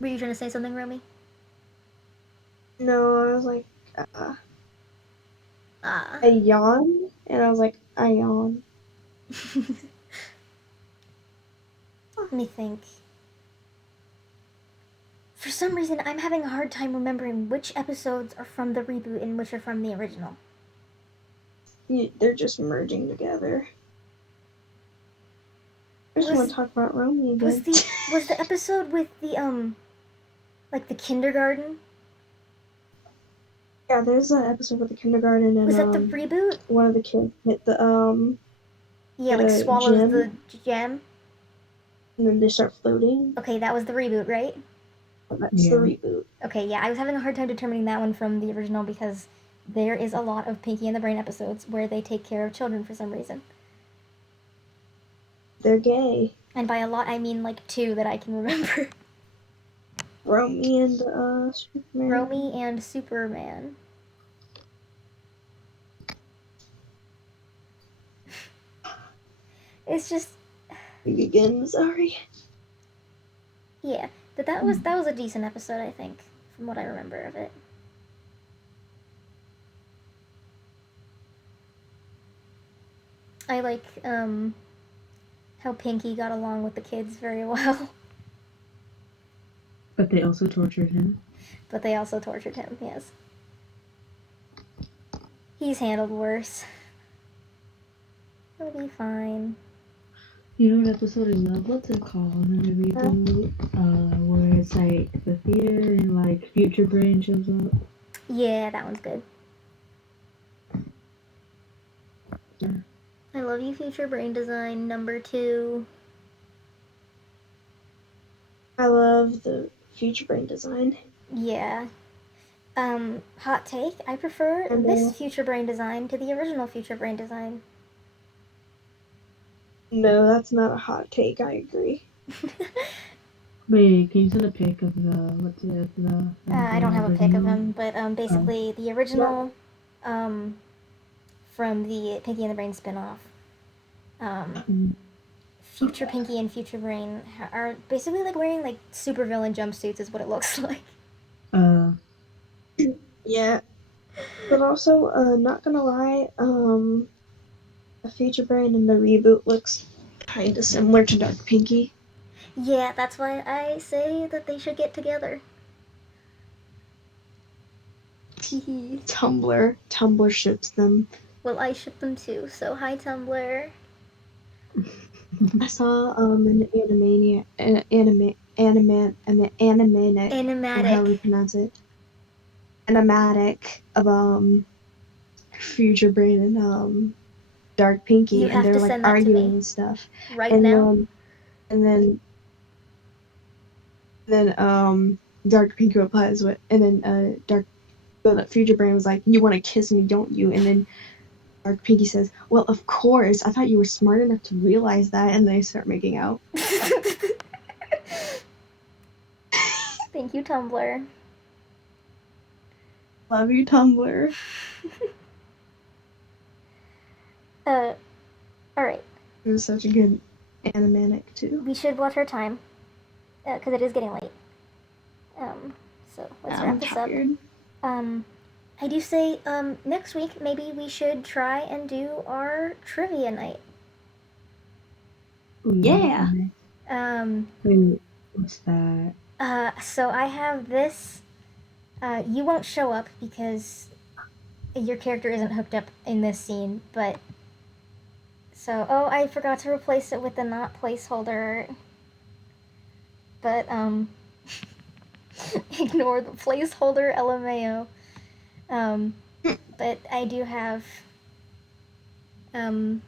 Were you trying to say something, Romy? No, I was like, I yawn, and I was like, I yawn. Let me think. For some reason, I'm having a hard time remembering which episodes are from the reboot and which are from the original. They're just merging together. I just want to talk about Romy again. Was the episode with the like the kindergarten? Yeah, there's an episode with the kindergarten, and was that the reboot? One of the kids hit the yeah, like swallows the gem. And then they start floating. Okay, that was the reboot, right? That's the reboot. Okay, yeah, I was having a hard time determining that one from the original because there is a lot of Pinky and the Brain episodes where they take care of children for some reason. they're gay. And by a lot, I mean like 2 that I can remember. Romy and Superman. Romy and Superman. It's just Again, sorry. yeah, but that was a decent episode, I think, from what I remember of it. I like how Pinky got along with the kids very well. But they also tortured him. But they also tortured him, yes. He's handled worse. He'll be fine. You know what episode I love? What's it called in the reboot? Where it's like the theater and like Future Brain shows up. Yeah, that one's good. Yeah. I love you, Future Brain Design number 2. I love the Future Brain Design. Yeah. Hot take, I prefer this Future Brain Design to the original Future Brain Design. No, that's not a hot take, I agree. Wait, can you send a pic of I don't have a pic of him, but basically the original from the Pinky and the Brain spinoff, Future Pinky and Future Brain are basically like wearing like supervillain jumpsuits is what it looks like. Yeah. But also, not gonna lie, the Future Brain in the reboot looks kinda similar to Dark Pinky. Yeah, that's why I say that they should get together. Tumblr ships them. Well, I ship them too, so hi Tumblr. I saw an animaniac, or however you pronounce it, animatic of Future Brain and Dark Pinky, You and have they're to like send that to arguing me. and stuff. Right and now. And then Dark Pinky replies with, and then the Future Brain was like, "You want to kiss me, don't you?" And then Dark Pinky says, "Well, of course. I thought you were smart enough to realize that." And they start making out. Thank you, Tumblr. Love you, Tumblr. Alright. It was such a good animanic too. We should watch our time, because it is getting late. So let's wrap this tired. up. I do say, next week maybe we should try and do our trivia night. Yeah. Wait, what's that? So I have this. You won't show up because your character isn't hooked up in this scene, but. So, oh, I forgot to replace it with the not placeholder. But, ignore the placeholder LMAO. But I do have, a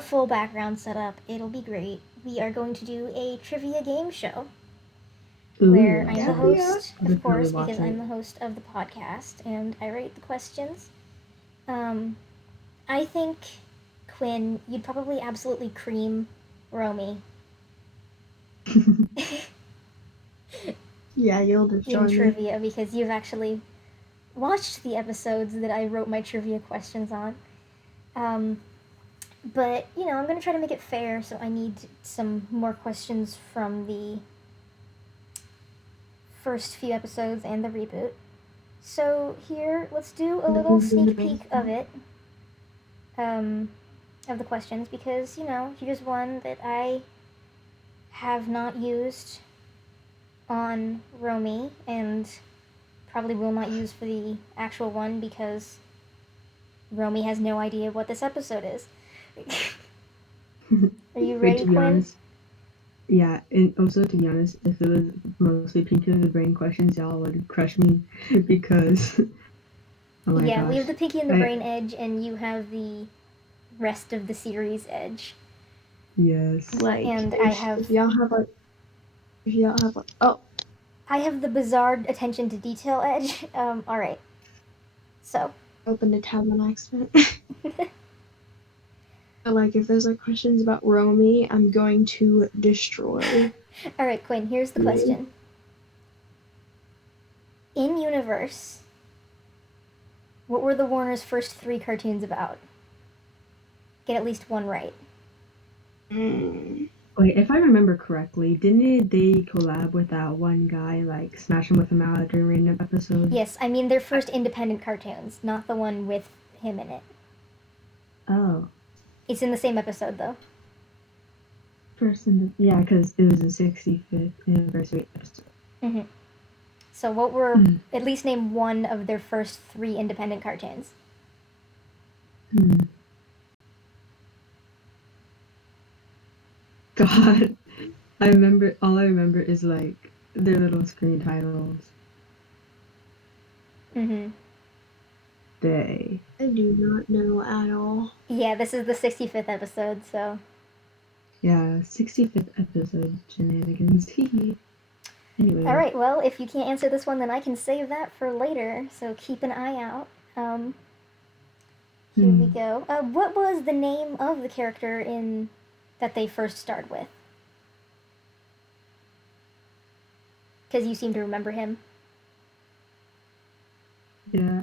full background set up. It'll be great. We are going to do a trivia game show. Where I'm the host, of course, because I'm the host of the podcast, and I write the questions. I think, Quinn, you'd probably absolutely cream Romy. Yeah, you'll just join in trivia because you've actually watched the episodes that I wrote my trivia questions on. But, you know, I'm going to try to make it fair, so I need some more questions from the first few episodes and the reboot. So here, let's do a little sneak peek of it. Of the questions, because, you know, here's one that I have not used on Romy, and probably will not use for the actual one, because Romy has no idea what this episode is. Are you ready, Quinn? Honest, yeah, and also to be honest, if it was mostly Pinky and the Brain questions, y'all would crush me, because oh my gosh. We have the Pinky and the Brain edge, and you have the rest of the series edge. Yes. Like, and if y'all have oh, I have the bizarre attention to detail edge. Alright. So. Opened a tab on accident. Like, if there's like questions about Romy, I'm going to destroy. All right, Quinn, here's the question. In universe, what were the Warner's first 3 cartoons about? Get at least one right. Wait, if I remember correctly, didn't they collab with that one guy, like smash him with a mallet during random episodes? Yes, I mean their first independent cartoons, not the one with him in it. Oh. It's in the same episode though. Yeah, because it was the 65th anniversary episode. Mm-hmm. So what were, at least name one of their first 3 independent cartoons? God, all I remember is like their little screen titles. Mm-hmm. I do not know at all. Yeah, this is the 65th episode, so. Yeah, 65th episode shenanigans. Anyway. Alright, well, if you can't answer this one, then I can save that for later, so keep an eye out. Here we go. What was the name of the character in that they first starred with? Because you seem to remember him. Yeah,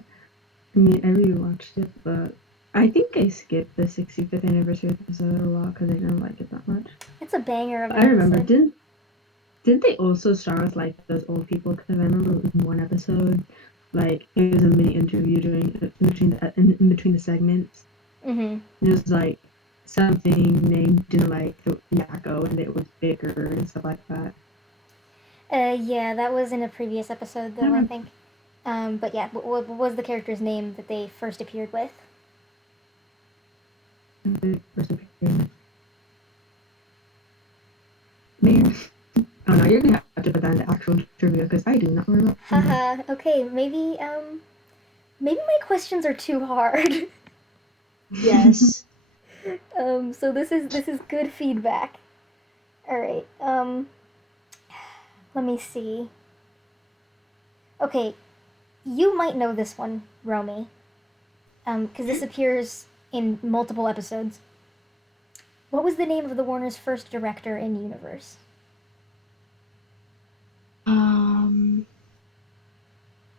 I mean, I rewatched it, but I think I skipped the 65th anniversary episode a lot because I didn't like it that much. It's a banger of an I remember, episode. didn't they also star with like those old people? Because I remember in one episode, like it was a mini interview in between the segments. Mm-hmm. It was like something named like the Yakko, and it was bigger and stuff like that. Yeah, that was in a previous episode though, I think. But yeah, what was the character's name that they first appeared with? Maybe. Oh no, you're gonna have to put that in the actual trivia because I do not remember. Haha. Okay, maybe my questions are too hard. Yes. So this is good feedback. All right. Let me see. Okay, you might know this one, Romy. Because this appears in multiple episodes. What was the name of the Warner's first director in universe?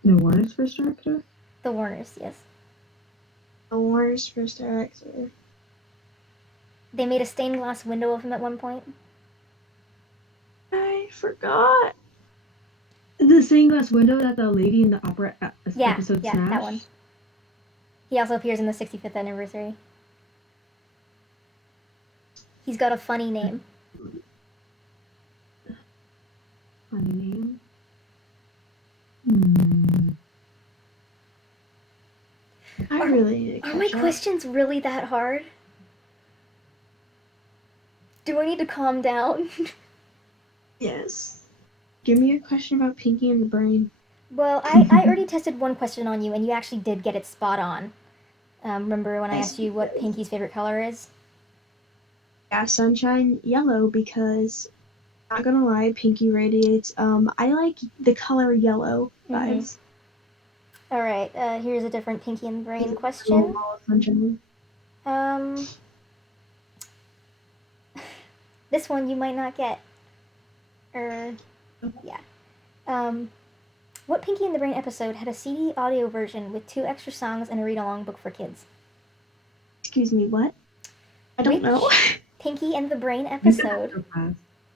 The Warner's first director? The Warner's, yes. The Warner's first director. They made a stained glass window of him at one point. I forgot. The stained glass window that the lady in the opera episode smashed? That one. He also appears in the 65th anniversary. He's got a funny name. Funny name? Are my questions really that hard? Do I need to calm down? Yes. Give me a question about Pinky and the Brain. Well, I already tested one question on you, and you actually did get it spot on. Remember when I asked you what Pinky's favorite color is? Yeah, sunshine yellow, because, not gonna lie, Pinky radiates, I like the color yellow vibes. Alright, here's a different Pinky and the Brain question. This one you might not get. Yeah. What Pinky and the Brain episode had a CD audio version with 2 extra songs and a read-along book for kids? Excuse me, what? I don't know. Pinky and the Brain episode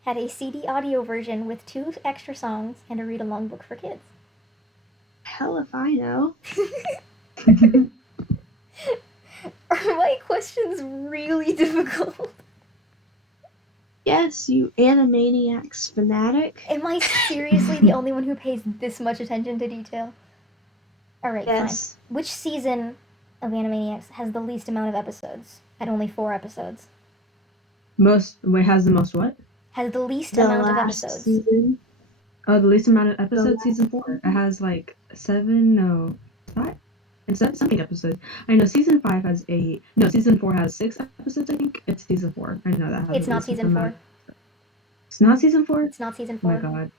had a CD audio version with 2 extra songs and a read-along book for kids. Hell if I know. Are my questions really difficult? Yes, you Animaniacs fanatic. Am I seriously the only one who pays this much attention to detail? Alright, yes. Fine. Which season of Animaniacs has the least amount of episodes? At only 4 episodes. Has the most what? Has the least amount of episodes. Season. Oh, the least amount of episodes, season 4. It has like 5? It's something episodes. I know season 5 has 8. No, season 4 has 6 episodes, I think. It's season 4. I know that. It's not season 4. It's not season 4? It's not season 4. Oh my god.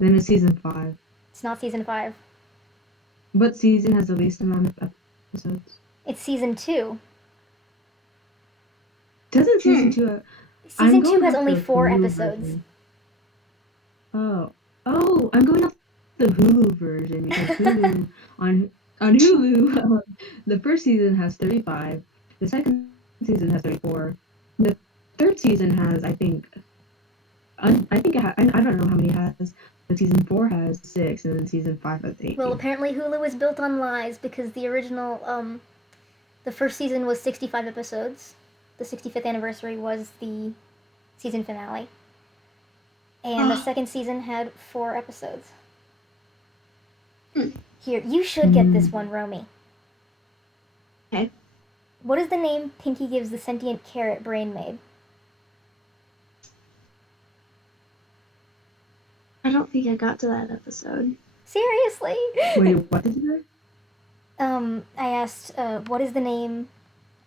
Then it's season 5. It's not season 5. What season has the least amount of episodes? It's season 2. Doesn't season 2... Season I'm 2 going has off only the 4 Hulu episodes. version. Oh, I'm going off the Hulu version because Hulu on Hulu, the first season has 35, the second season has 34, the third season has, I think I don't know how many it has, but season 4 has 6, and then season 5 has 8. Well, apparently Hulu is built on lies because the original, the first season was 65 episodes. The 65th anniversary was the season finale. And the second season had 4 episodes. Here, you should get this one, Romy. Okay. What is the name Pinky gives the sentient carrot Brain made? I don't think I got to that episode. Seriously? Wait, what did you say? I asked, what is the name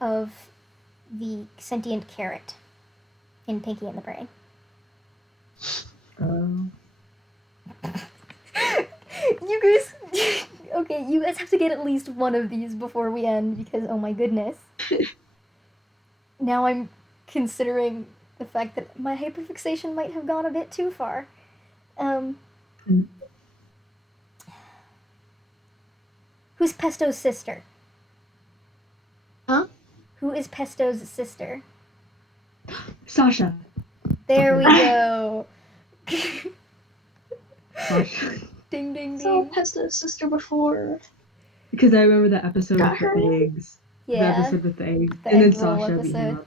of the sentient carrot in Pinky and the Brain? You guys... Okay, you guys have to get at least one of these before we end because, oh my goodness. Now I'm considering the fact that my hyperfixation might have gone a bit too far. Who's Pesto's sister? Huh? Who is Pesto's sister? Sasha. There we go. Sasha. Ding, ding, I saw ding. Pesto's sister before. Because I remember the episode Got with her? the eggs. Yeah. The episode with the eggs. The And then egg roll Sasha beat him episode.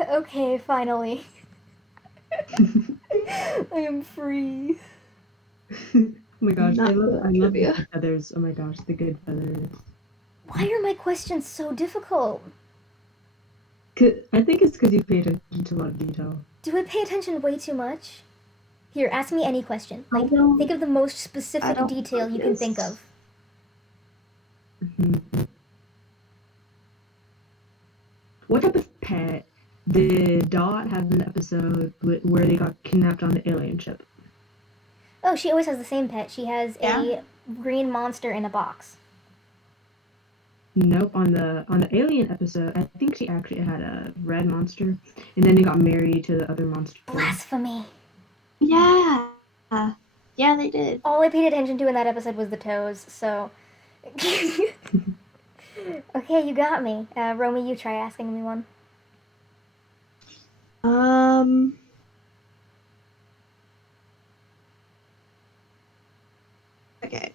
up. Okay, finally. I am free. Oh my gosh, Not I love good the trivia. good feathers. Oh my gosh, the good feathers. Why are my questions so difficult? I think it's because you pay attention to a lot of detail. Do I pay attention way too much? Here, ask me any question. I Like, don't- think of the most I specific don't detail you can focus. think of. What type of pet did Dot have in the episode where they got kidnapped on the alien ship? Oh, she always has the same pet. She has Yeah. a green monster in a box. Nope, on the alien episode, I think she actually had a red monster, and then they got married to the other monster. Blasphemy. Yeah. Yeah, they did. All I paid attention to in that episode was the toes, so... Okay, you got me. Romy, you try asking me one. Okay.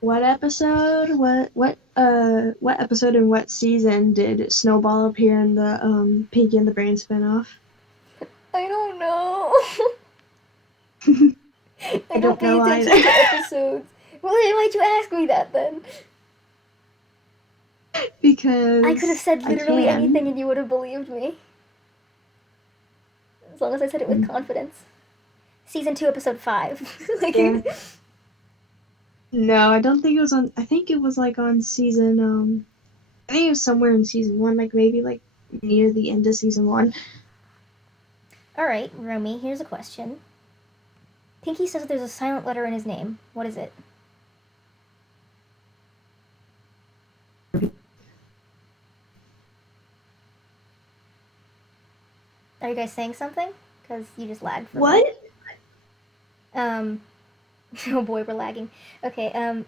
What episode? What episode and what season did Snowball appear in the Pinky and the Brain spinoff? I don't know. I don't don't pay know attention either. to episodes. Well, then why'd you ask me that then? Because I could have said I literally can. anything and you would have believed me. As long as I said it with confidence. Season 2, episode 5. Like, Yeah. No, I don't think it was on. I think it was like on season. I think it was somewhere in season 1, like maybe like near the end of season 1. Alright, Romy, here's a question. Pinky says there's a silent letter in his name. What is it? Are you guys saying something? Because you just lagged for me. What? Oh boy, we're lagging. Okay,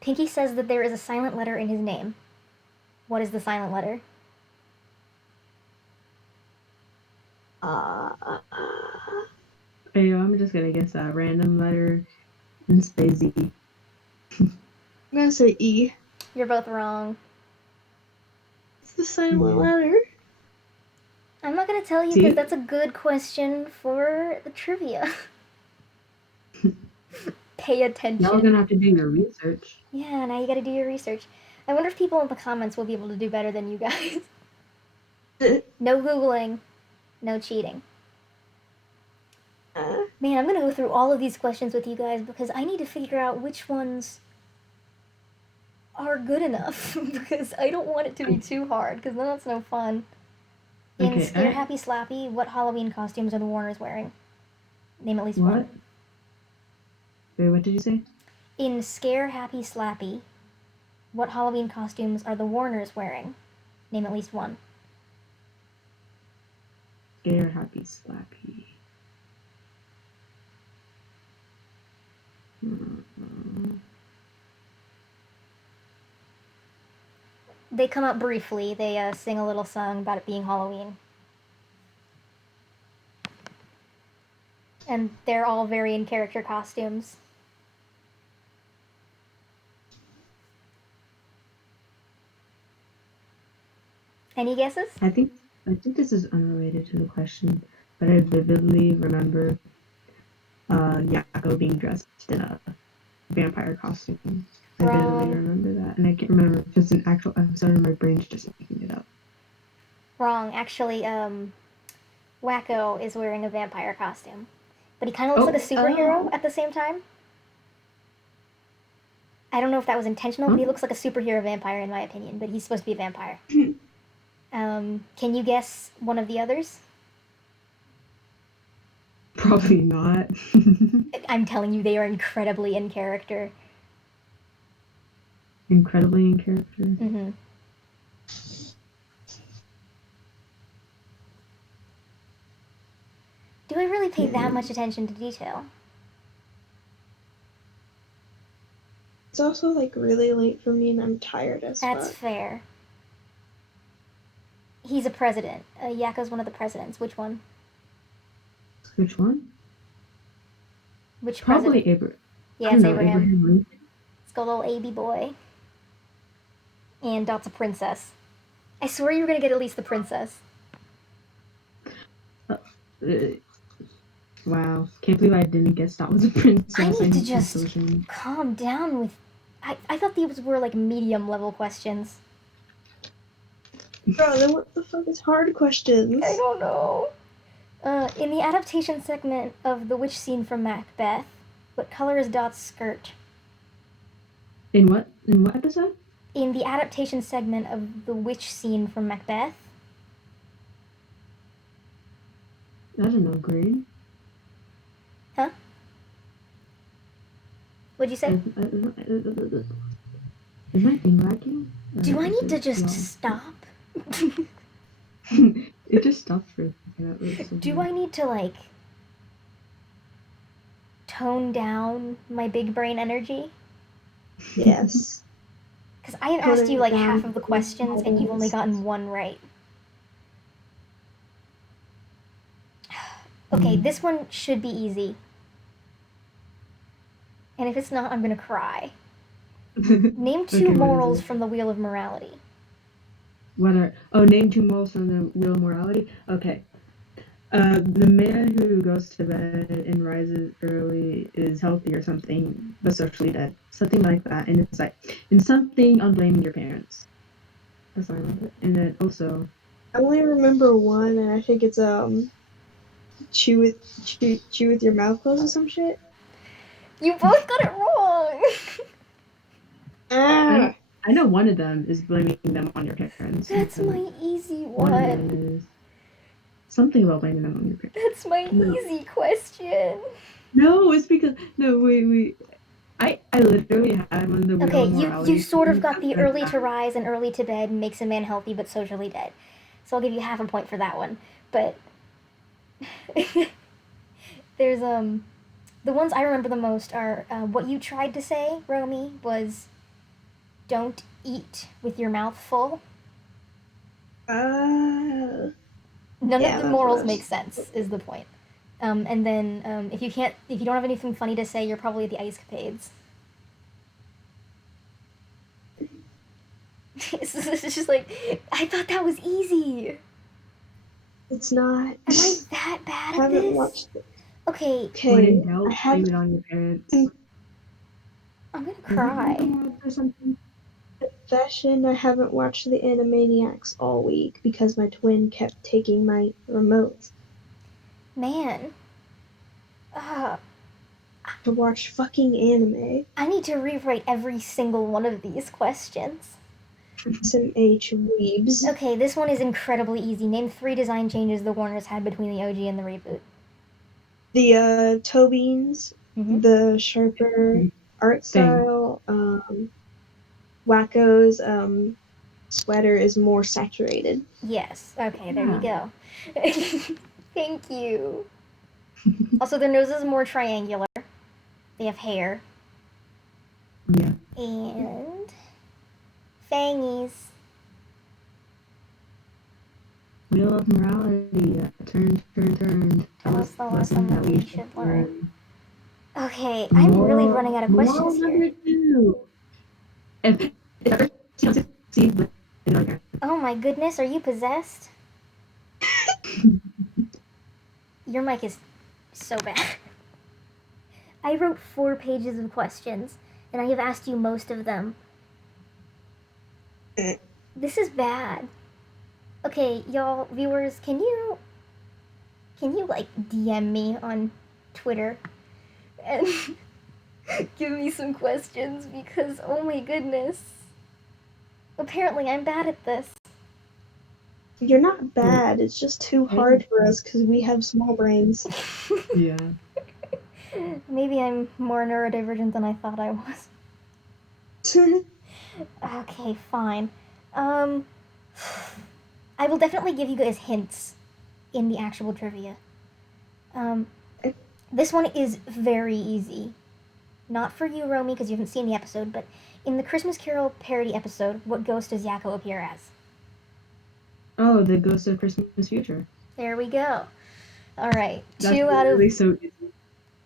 Pinky says that there is a silent letter in his name. What is the silent letter? Hey, I'm just gonna guess a random letter and say Z. I'm gonna say E. You're both wrong. It's the silent Yeah. letter. I'm not gonna tell you See? because that's a good question for the trivia. Pay attention. Now we're gonna have to do your research. Yeah, now you gotta do your research. I wonder if people in the comments will be able to do better than you guys. No Googling, no cheating. Man, I'm gonna go through all of these questions with you guys because I need to figure out which ones are good enough because I don't want it to be too hard because then that's no fun. In Okay, Scare Happy Slappy, what Halloween costumes are the Warners wearing? Name at least one. What? Wait, what did you say? In Scare Happy Slappy, what Halloween costumes are the Warners wearing? Name at least one. Scared, happy, slappy. They come up briefly. They sing a little song about it being Halloween. And they're all very in character costumes. Any guesses? I think this is unrelated to the question, but I vividly remember Yakko being dressed in a vampire costume. I vividly remember that, and I can't remember if it's an actual episode or my brain's just making it up. Wrong. Actually, Wacko is wearing a vampire costume. But he kind of looks like a superhero at the same time. I don't know if that was intentional, but he looks like a superhero vampire in my opinion, but he's supposed to be a vampire. Can you guess one of the others? Probably not. I'm telling you, they are incredibly in character. Incredibly in character? Mm-hmm. Do I really pay that much attention to detail? It's also like really late for me and I'm tired as fuck. That's fair. He's a president. Yakko's one of the presidents. Which one? Which one? Which Probably president? Abraham. Yeah, it's Abraham. Lincoln. It's got a little AB boy. And Dot's a princess. I swear you were gonna get at least the princess. Wow. Can't believe I didn't guess Dot was a princess. I need to just calm down with... I thought these were like medium level questions. Bro, then what the fuck is hard questions? I don't know. In the adaptation segment of the witch scene from Macbeth, what color is Dot's skirt? In what episode? In the adaptation segment of the witch scene from Macbeth. I don't know, green. Huh? What'd you say? Is my thing lacking? Do I need to just stop? It just stopped for a second. Do I need to, like, tone down my big brain energy? Yes. Because I have asked you, like, half of the questions, and you've only gotten one right. Okay, this one should be easy. And if it's not, I'm gonna cry. Name two morals from the Wheel of Morality. Name two morals from the Wheel of Morality? Okay. The man who goes to bed and rises early is healthy or something, but socially dead. Something like that. And it's like, and something on blaming your parents. That's what I remember. And then also... I only remember one, and I think it's, chew with your mouth closed or some shit. You both got it wrong! I know one of them is blaming them on your parents. That's my easy one. Something about blaming them on your parents. That's my easy question. No, it's because... No, wait. I literally had one of the Okay, you sort of got the early to rise and early to bed makes a man healthy but socially dead. So I'll give you half a point for that one. But... There's, the ones I remember the most are, what you tried to say, Romy, was... Don't eat with your mouth full. None of the morals make sense, is the point. And then, if you don't have anything funny to say, you're probably at the ice capades. It's just like, I thought that was easy. It's not. Am I that bad at this? I haven't watched it. Okay. I haven't blame it on your parents. I'm gonna cry. Or something. Confession, I haven't watched the Animaniacs all week because my twin kept taking my remote. Man. To watch fucking anime. I need to rewrite every single one of these questions. Some weebs. Okay, this one is incredibly easy. Name 3 design changes the Warners had between the OG and the reboot. The toe beans, the sharper art style, Wacko's sweater is more saturated. Yes. Okay, there you go. Thank you. Also, their nose is more triangular. They have hair. Yeah. And fangies. Wheel of morality. Turn. Tell us the lesson that we should learn. Okay, I'm really running out of questions here. Number 2. If ever you don't succeed with another. Oh my goodness, are you possessed? Your mic is so bad. I wrote 4 pages of questions, and I have asked you most of them. This is bad. Okay, y'all, viewers, can you like DM me on Twitter and give me some questions, because oh my goodness. Apparently I'm bad at this. You're not bad. It's just too hard for us because we have small brains. Yeah. Maybe I'm more neurodivergent than I thought I was. Okay, fine. I will definitely give you guys hints in the actual trivia. This one is very easy. Not for you, Romy, because you haven't seen the episode, but in the Christmas Carol parody episode, what ghost does Yakko appear as? Oh, the Ghost of Christmas Future. There we go. All right, That's really so easy.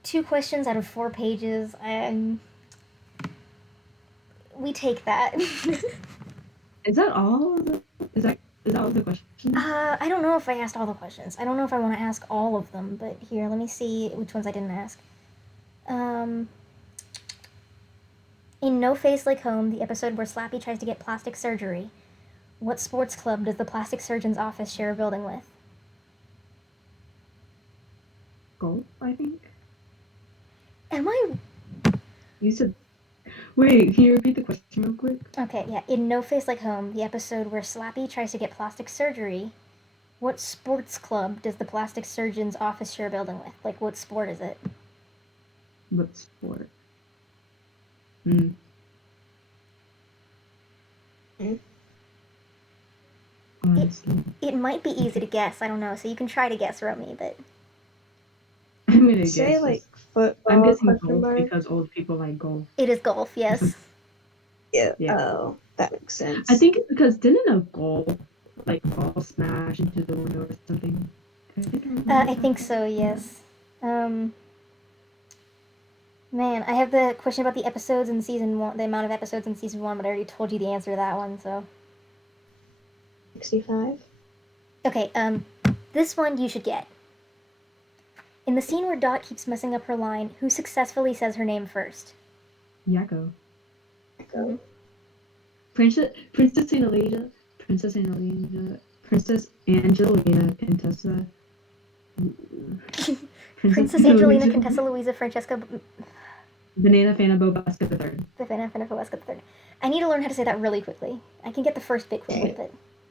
2 questions out of 4 pages, and we take that. Is that all? Is that all the questions? I don't know if I asked all the questions. I don't know if I want to ask all of them, but here, let me see which ones I didn't ask. In No Face Like Home, the episode where Slappy tries to get plastic surgery, what sports club does the plastic surgeon's office share a building with? Golf, I think. Am I... You said... Wait, can you repeat the question real quick? Okay, yeah. In No Face Like Home, the episode where Slappy tries to get plastic surgery, what sports club does the plastic surgeon's office share a building with? Like, what sport is it? What sport? Honestly. It might be easy to guess. I don't know. So you can try to guess, Romy, but... I'm gonna Say guess. like football. I'm guessing golf because old people like golf. It is golf, yes. Yeah. Oh, that makes sense. I think it's because didn't a ball smash into the window or something? I think so, yes. Man, I have the question about the episodes in season 1, the amount of episodes in season 1, but I already told you the answer to that one, so... 65. Okay, this one you should get. In the scene where Dot keeps messing up her line, who successfully says her name first? Yakko. Mm-hmm. Princess Angelina, Princess Angelina, Contessa. Princess Angelina, Contessa Luisa, Francesca... Banana Fana Bobasca III. Banana Fana Bobasca III. I need to learn how to say that really quickly. I can get the first bit quickly, but...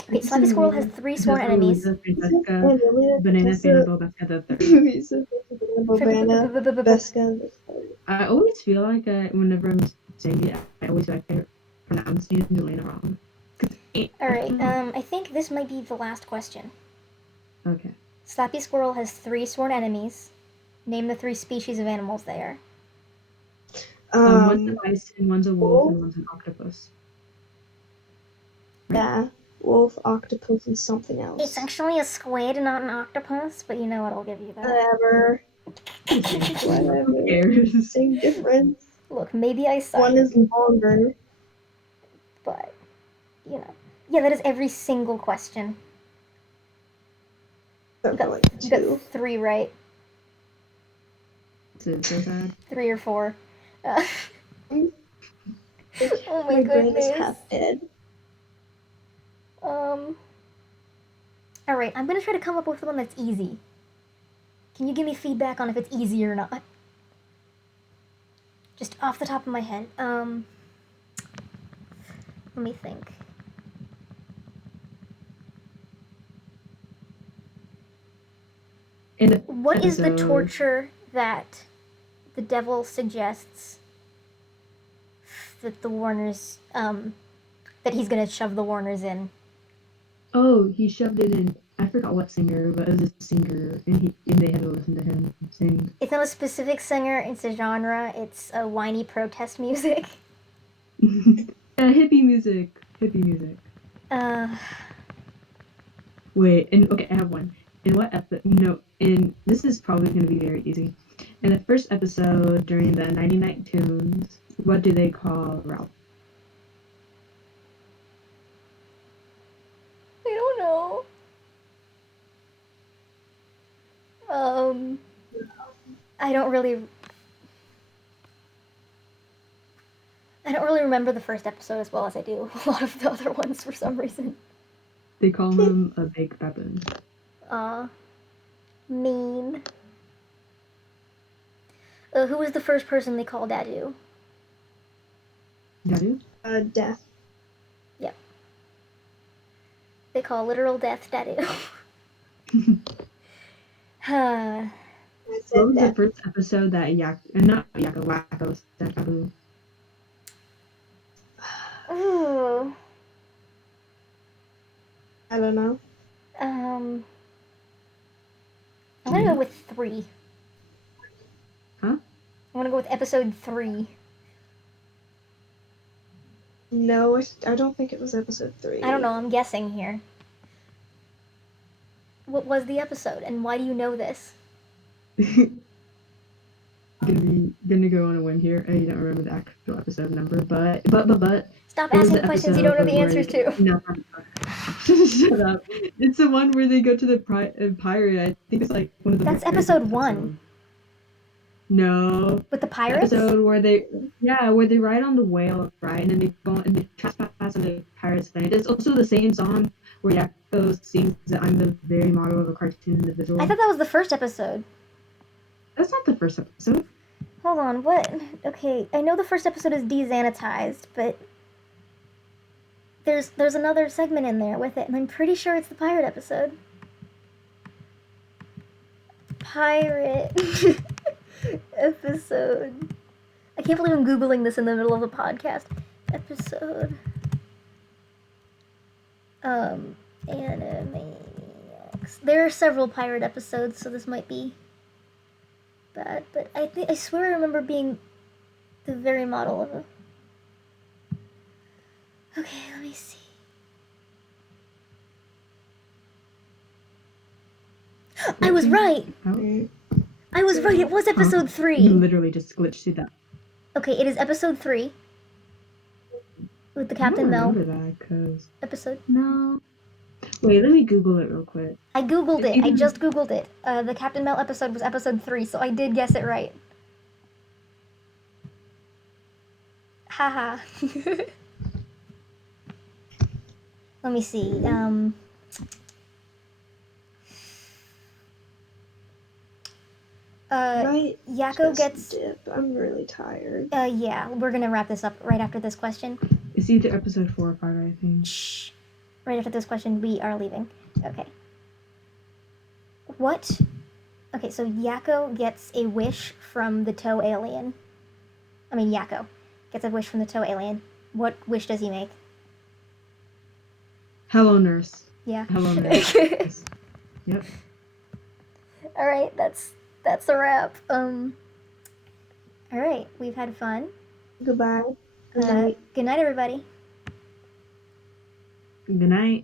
Okay, Slappy Squirrel has 3 sworn enemies. Francesca, Banana Fana Bobasca III. I always feel like whenever I'm saying it, I always feel like I pronounce Angelina wrong. Alright, I think this might be the last question. Okay. Slappy Squirrel has 3 sworn enemies. Name the 3 species of animals they are. One's a bison, one's a wolf, and one's an octopus. Right? Yeah, wolf, octopus, and something else. It's actually a squid, not an octopus, but you know what, I'll give you that. Whatever. Who cares? Same difference. Look, maybe I suck. One is longer. But, you know. Yeah, that is every single question. You got 3 right. So sad. 3 or 4. Oh my brain is half dead. Alright, I'm gonna try to come up with one that's easy. Can you give me feedback on if it's easy or not? Just off the top of my head. Let me think. What is the torture that the devil suggests that the Warners, that he's gonna shove the Warners in? Oh, he shoved it in I forgot what singer, but it was a singer, and they had to listen to him sing. It's not a specific singer, it's a genre. It's a whiny protest music. Yeah, hippie music. Wait, and okay, I have one. In what episode? No, this is probably going to be very easy. In the first episode during the 99 Tunes, what do they call Ralph? I don't know. I don't really remember the first episode as well as I do a lot of the other ones for some reason. They call him a baked baboon. Mean. Who was the first person they called Dadu? Dadu? Death. Yep. They call literal death Dadu. I What said was the death. first episode that Wacko said Babu? Ooh. I don't know. I'm gonna go with 3. Huh? I'm gonna go with episode 3. No, I don't think it was episode 3. I don't know, I'm guessing here. What was the episode, and why do you know this? Gonna go on a whim here. I don't remember the actual episode number, but Stop it was asking the questions you don't know the episode answers where to. No, shut up. It's the one where they go to the pirate. I think it's like one of the. That's very episode first 1. episodes. No. With the pirates? Episode where they ride on the whale, right? And then they go and they trespass on the pirates' land. It's also the same song where Yakko sings that I'm the very model of a cartoon individual. I thought that was the first episode. That's not the first episode. Hold on, what? Okay, I know the first episode is desanitized, but there's another segment in there with it, and I'm pretty sure it's the pirate episode. Pirate episode. I can't believe I'm Googling this in the middle of a podcast. Episode. Animaniacs. There are several pirate episodes, so this might be bad, but I swear I remember being the very model of a... Okay, let me see. I was right! I was right, it was episode 3! You literally just glitched through that. Okay, it is episode 3. With the Captain Mel I don't remember that, cause... episode. No. Wait, let me Google it real quick. I googled it, I just googled it. The Captain Mel episode was episode 3, so I did guess it right. Haha. Let me see, Yakko gets... dip. I'm really tired. Yeah, we're gonna wrap this up right after this question. It's either episode 4 or 5, I think. Shh. Right after this question, we are leaving. Okay. What? Okay, so Yakko gets a wish from the tow alien. I mean, Yakko gets a wish from the tow alien. What wish does he make? Hello, nurse. Yeah. Hello, nurse. Yep. Alright, that's a wrap. Alright, we've had fun. Goodbye. Good night. Good night, everybody. Good night.